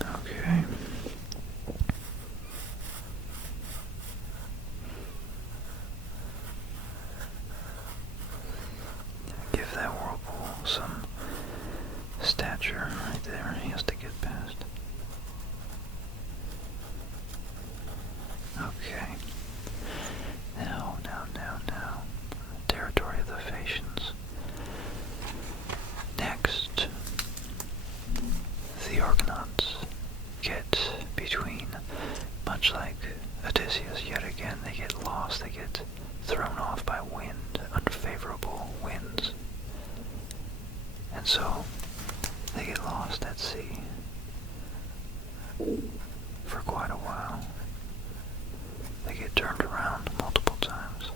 Okay. some stature right there he has to get past. Okay. Now. Territory of the Phaeacians. Next, the Argonauts get between, much like Odysseus yet again, they get lost, they get thrown off by wind, unfavorable winds. And so, they get lost at sea for quite a while. They get turned around multiple times.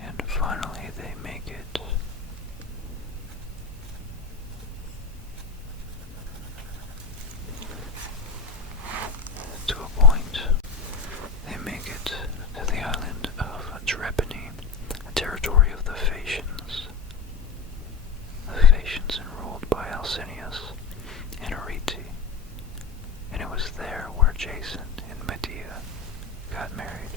And finally they make it to a point. They make it to the island of Drepane, a territory of the Phaeacians. The Phaeacians enrolled by Alcinous and Arete, and it was there where Jason and Medea got married.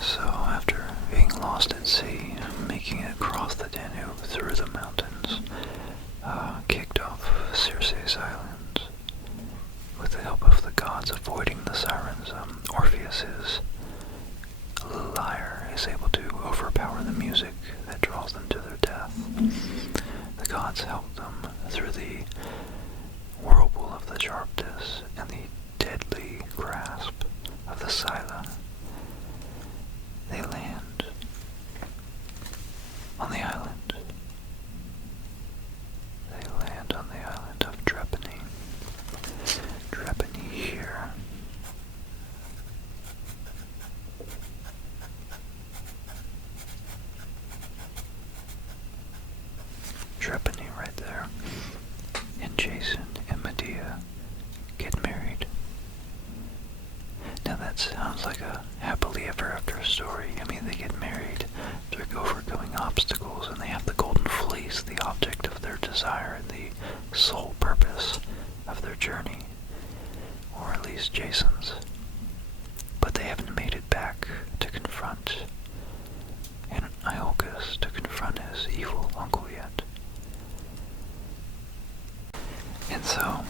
So after being lost at sea, making it across the Danube through the mountains, kicked off Circe's island with the help of the gods avoiding the Sirens, Orpheus's lyre is able to overpower the music that draws them to their death. The gods help them through the whirlpool of the Charybdis and the deadly grasp of the Scylla. They land on the island. They land on the island of Drepane. Drepane here. Drepane right there. And Jason and Medea get married. Now that sounds like a happily ever after story. I mean, they get married, they're overcoming obstacles, and they have the golden fleece, the object of their desire and the sole purpose of their journey. Or at least Jason's. But they haven't made it back to confront Iolcus, to confront his evil uncle yet. And so,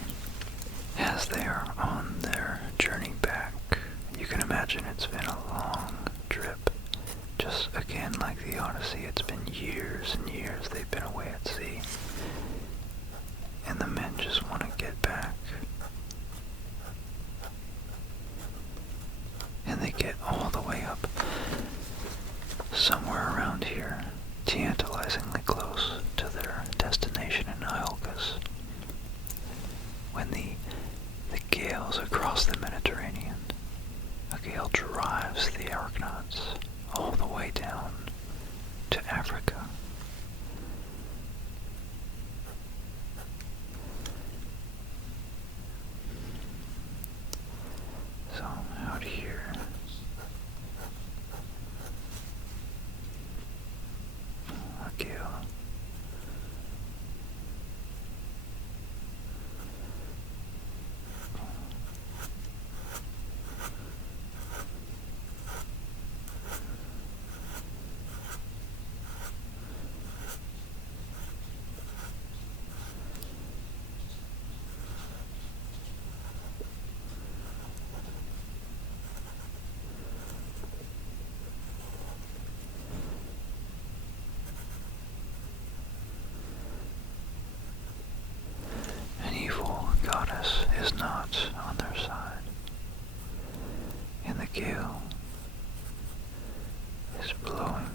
as they are on their journey back, you can imagine it's been a long trip. Just again, like the Odyssey, it's been years and years they've been away at sea. And the men just want to get back. And they get all the way up, somewhere around here, tantalizingly close to their destination in Iolcus, when the gales across the Mediterranean, a gale drives the Argonauts all the way down to Africa. So out here, a gale. Goddess is not on their side, and the gale is blowing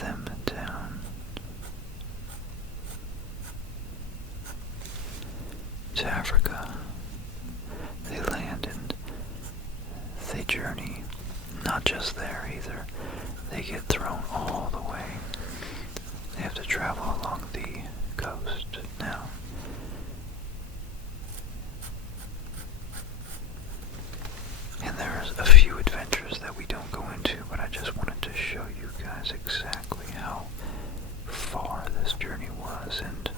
them down to Africa. They land and they journey, not just there either, they get thrown all the way. They have to travel along the coast now. And there's a few adventures that we don't go into, but I just wanted to show you guys exactly how far this journey was, and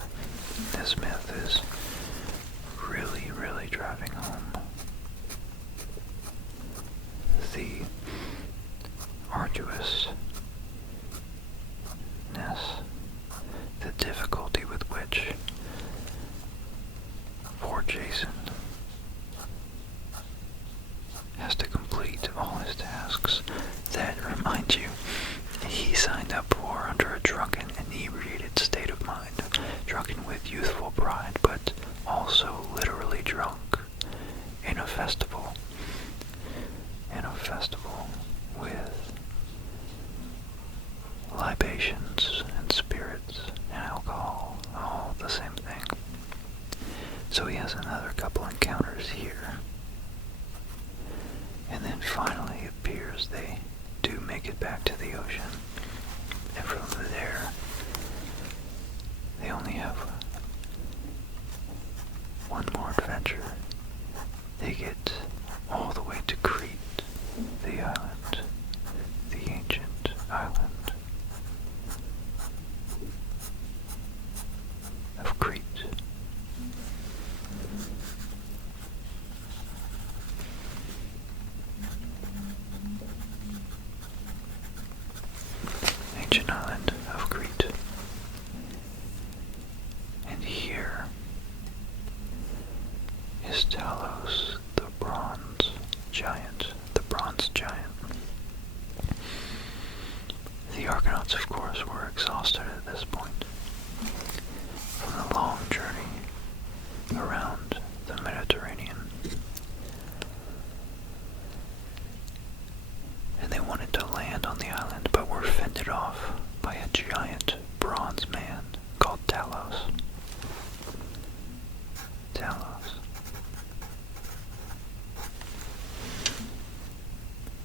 this myth is really, really driving home. with youthful pride, but also literally drunk in a festival. With libations and spirits and alcohol, all the same thing. So he has another couple encounters here. And then finally it appears they do make it back to the ocean. And from there, they only have one more adventure. They get all the way to Crete, the island, the ancient island of Crete. Ancient island of Crete. And here is Talos, the bronze giant. The Argonauts, of course, were exhausted at this point from the long journey around the Mediterranean. And they wanted to land on the island, but were fended off by a giant bronze man called Talos.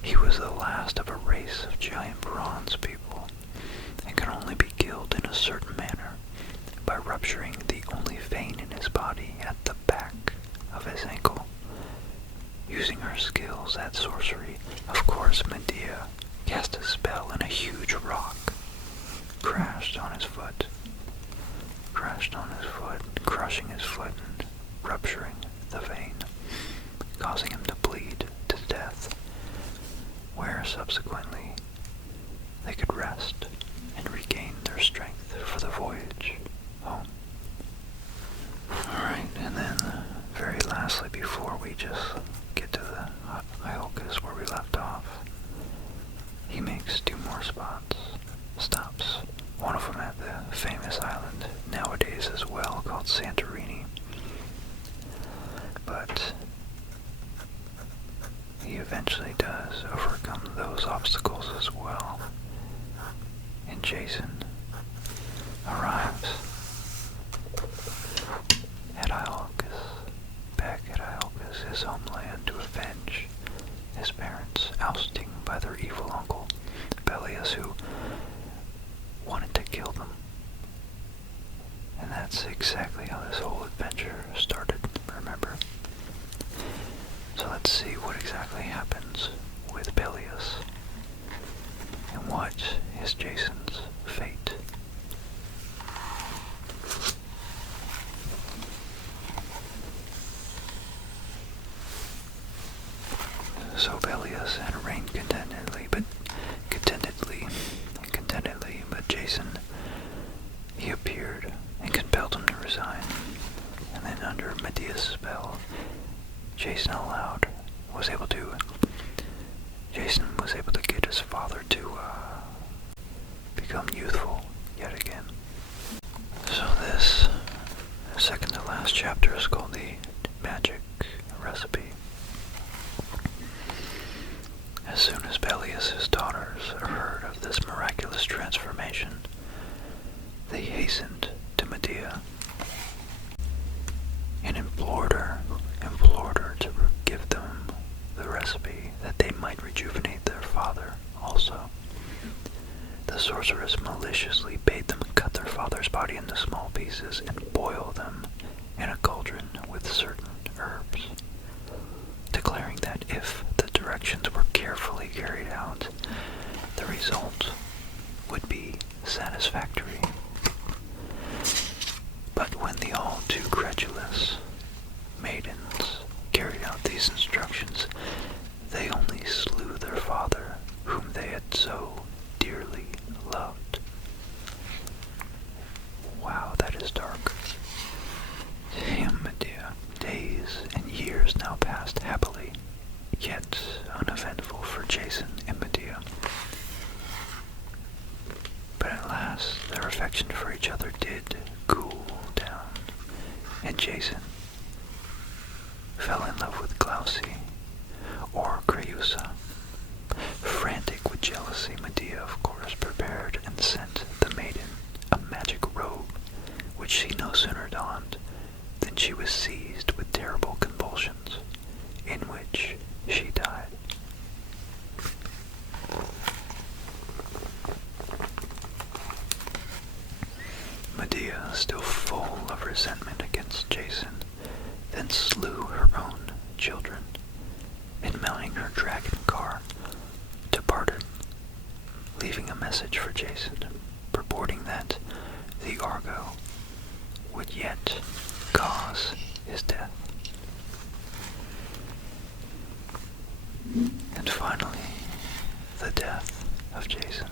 He was the last of a race of giant bronze people, and could only be killed in a certain manner, by rupturing the only vein in his body at the back of his ankle. Using her skills at sorcery, of course, Medea cast a spell, and a huge rock crashed on his foot, crushing his foot and rupturing the vein, causing him to bleed to death, where subsequently they could rest and regain their strength for the voyage home. Alright, and then very lastly, before we just get to the Iolcus where we left off, he makes two more stops. One of them at the famous island nowadays as well, called Santorini. But he eventually does overcome those obstacles as well. And Jason arrives at back at Iolcus, his homeland, to avenge his parents' ousting by their evil uncle, Peleus, who wanted to kill them. And that's exactly how this whole adventure started, remember? So let's see what exactly happens with Peleus, and what is Jason's fate. So Peleus had reigned contentedly, but Jason, he appeared and compelled him to resign. And then under Medea's spell, Jason was able to get his father to become youthful yet again. So this second to last chapter is called the Magic Recipe. As soon as Peleus' daughters heard of this miraculous transformation, they hastened to Medea and implored her to give them the recipe that they might rejuvenate their father also. The sorceress maliciously bade them cut their father's body into small pieces and boil them in a cauldron with certain herbs, declaring that if the directions were carefully carried out, the result would be satisfactory. But when the all too credulous maidens carried out these instructions, they only slew their father, whom they had so dearly loved. Wow, that is dark. Damn, Medea. Days and years now passed happily, yet uneventful for Jason and Medea. But at last, their affection for each other did cool down. Jason fell in love with Glauce, or Creusa. Frantic with jealousy, Medea, of course, prepared and sent the maiden a magic robe, which she no sooner donned than she was seized with terrible convulsions, in which she died. Medea, still full of resentment against Jason, then slew her own children, and mounting her dragon car, departed, leaving a message for Jason, purporting that the Argo would yet cause his death. And finally, the death of Jason.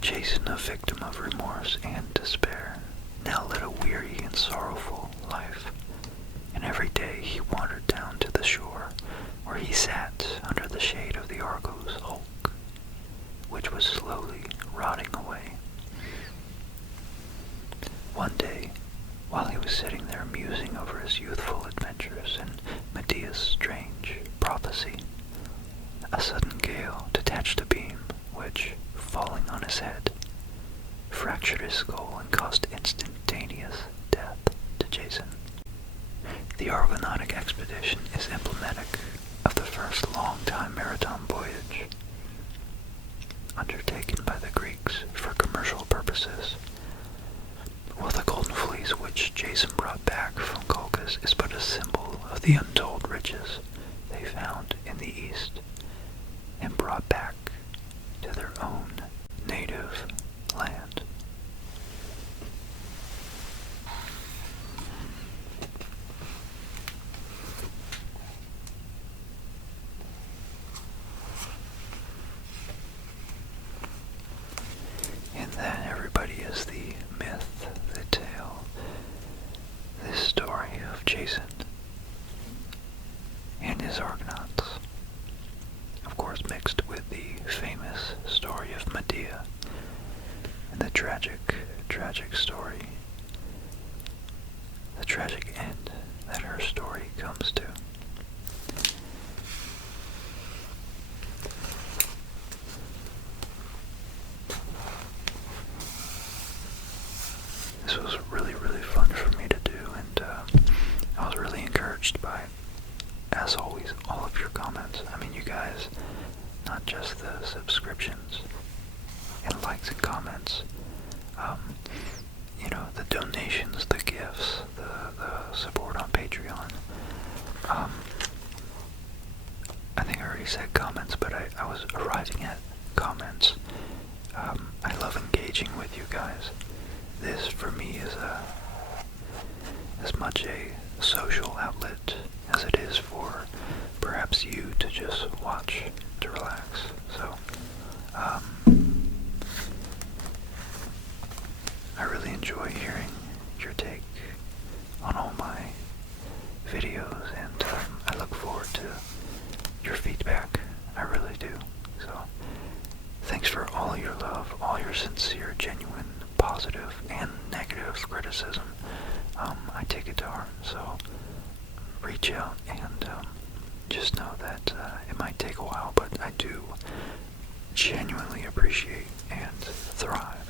Jason, a victim of remorse and despair, now led a weary and sorrowful life, and every day he wandered down to the shore, where he sat under the shade of the Argo's hulk, which was slowly rotting away. One day, while he was sitting there musing over his youthful adventures and Medea's strange prophecy, a sudden gale detached a beam, which, falling on his head, fractured his skull and caused instantaneous death to Jason. The Argonautic expedition is emblematic of the first long-time maritime voyage undertaken by the Greeks for commercial purposes, while the golden fleece which Jason brought back from Colchis is but a symbol of the untold riches they found in the east and brought back to their own native land. And that, everybody, is the myth, the tale, this story of Jason and his Argonauts, of course mixed with the famous story of Medea and the tragic story, the tragic end that her story comes to. This was really, really fun for me to do, and I was really encouraged by, as always, all of your comments. I mean, you guys, not just the subscriptions and likes and comments, the donations, the gifts, the support on Patreon. I think I already said comments, but I was arriving at comments. I love engaging with you guys. This, for me, is as much a social outlet as it is for perhaps you to just watch, to relax. So, I really enjoy hearing your take on all my videos, and I look forward to your feedback. I really do. So, thanks for all your love, all your sincere, genuine, positive, and negative criticism. I take it to heart, so reach out and just know that it might take a while, but I do genuinely appreciate and thrive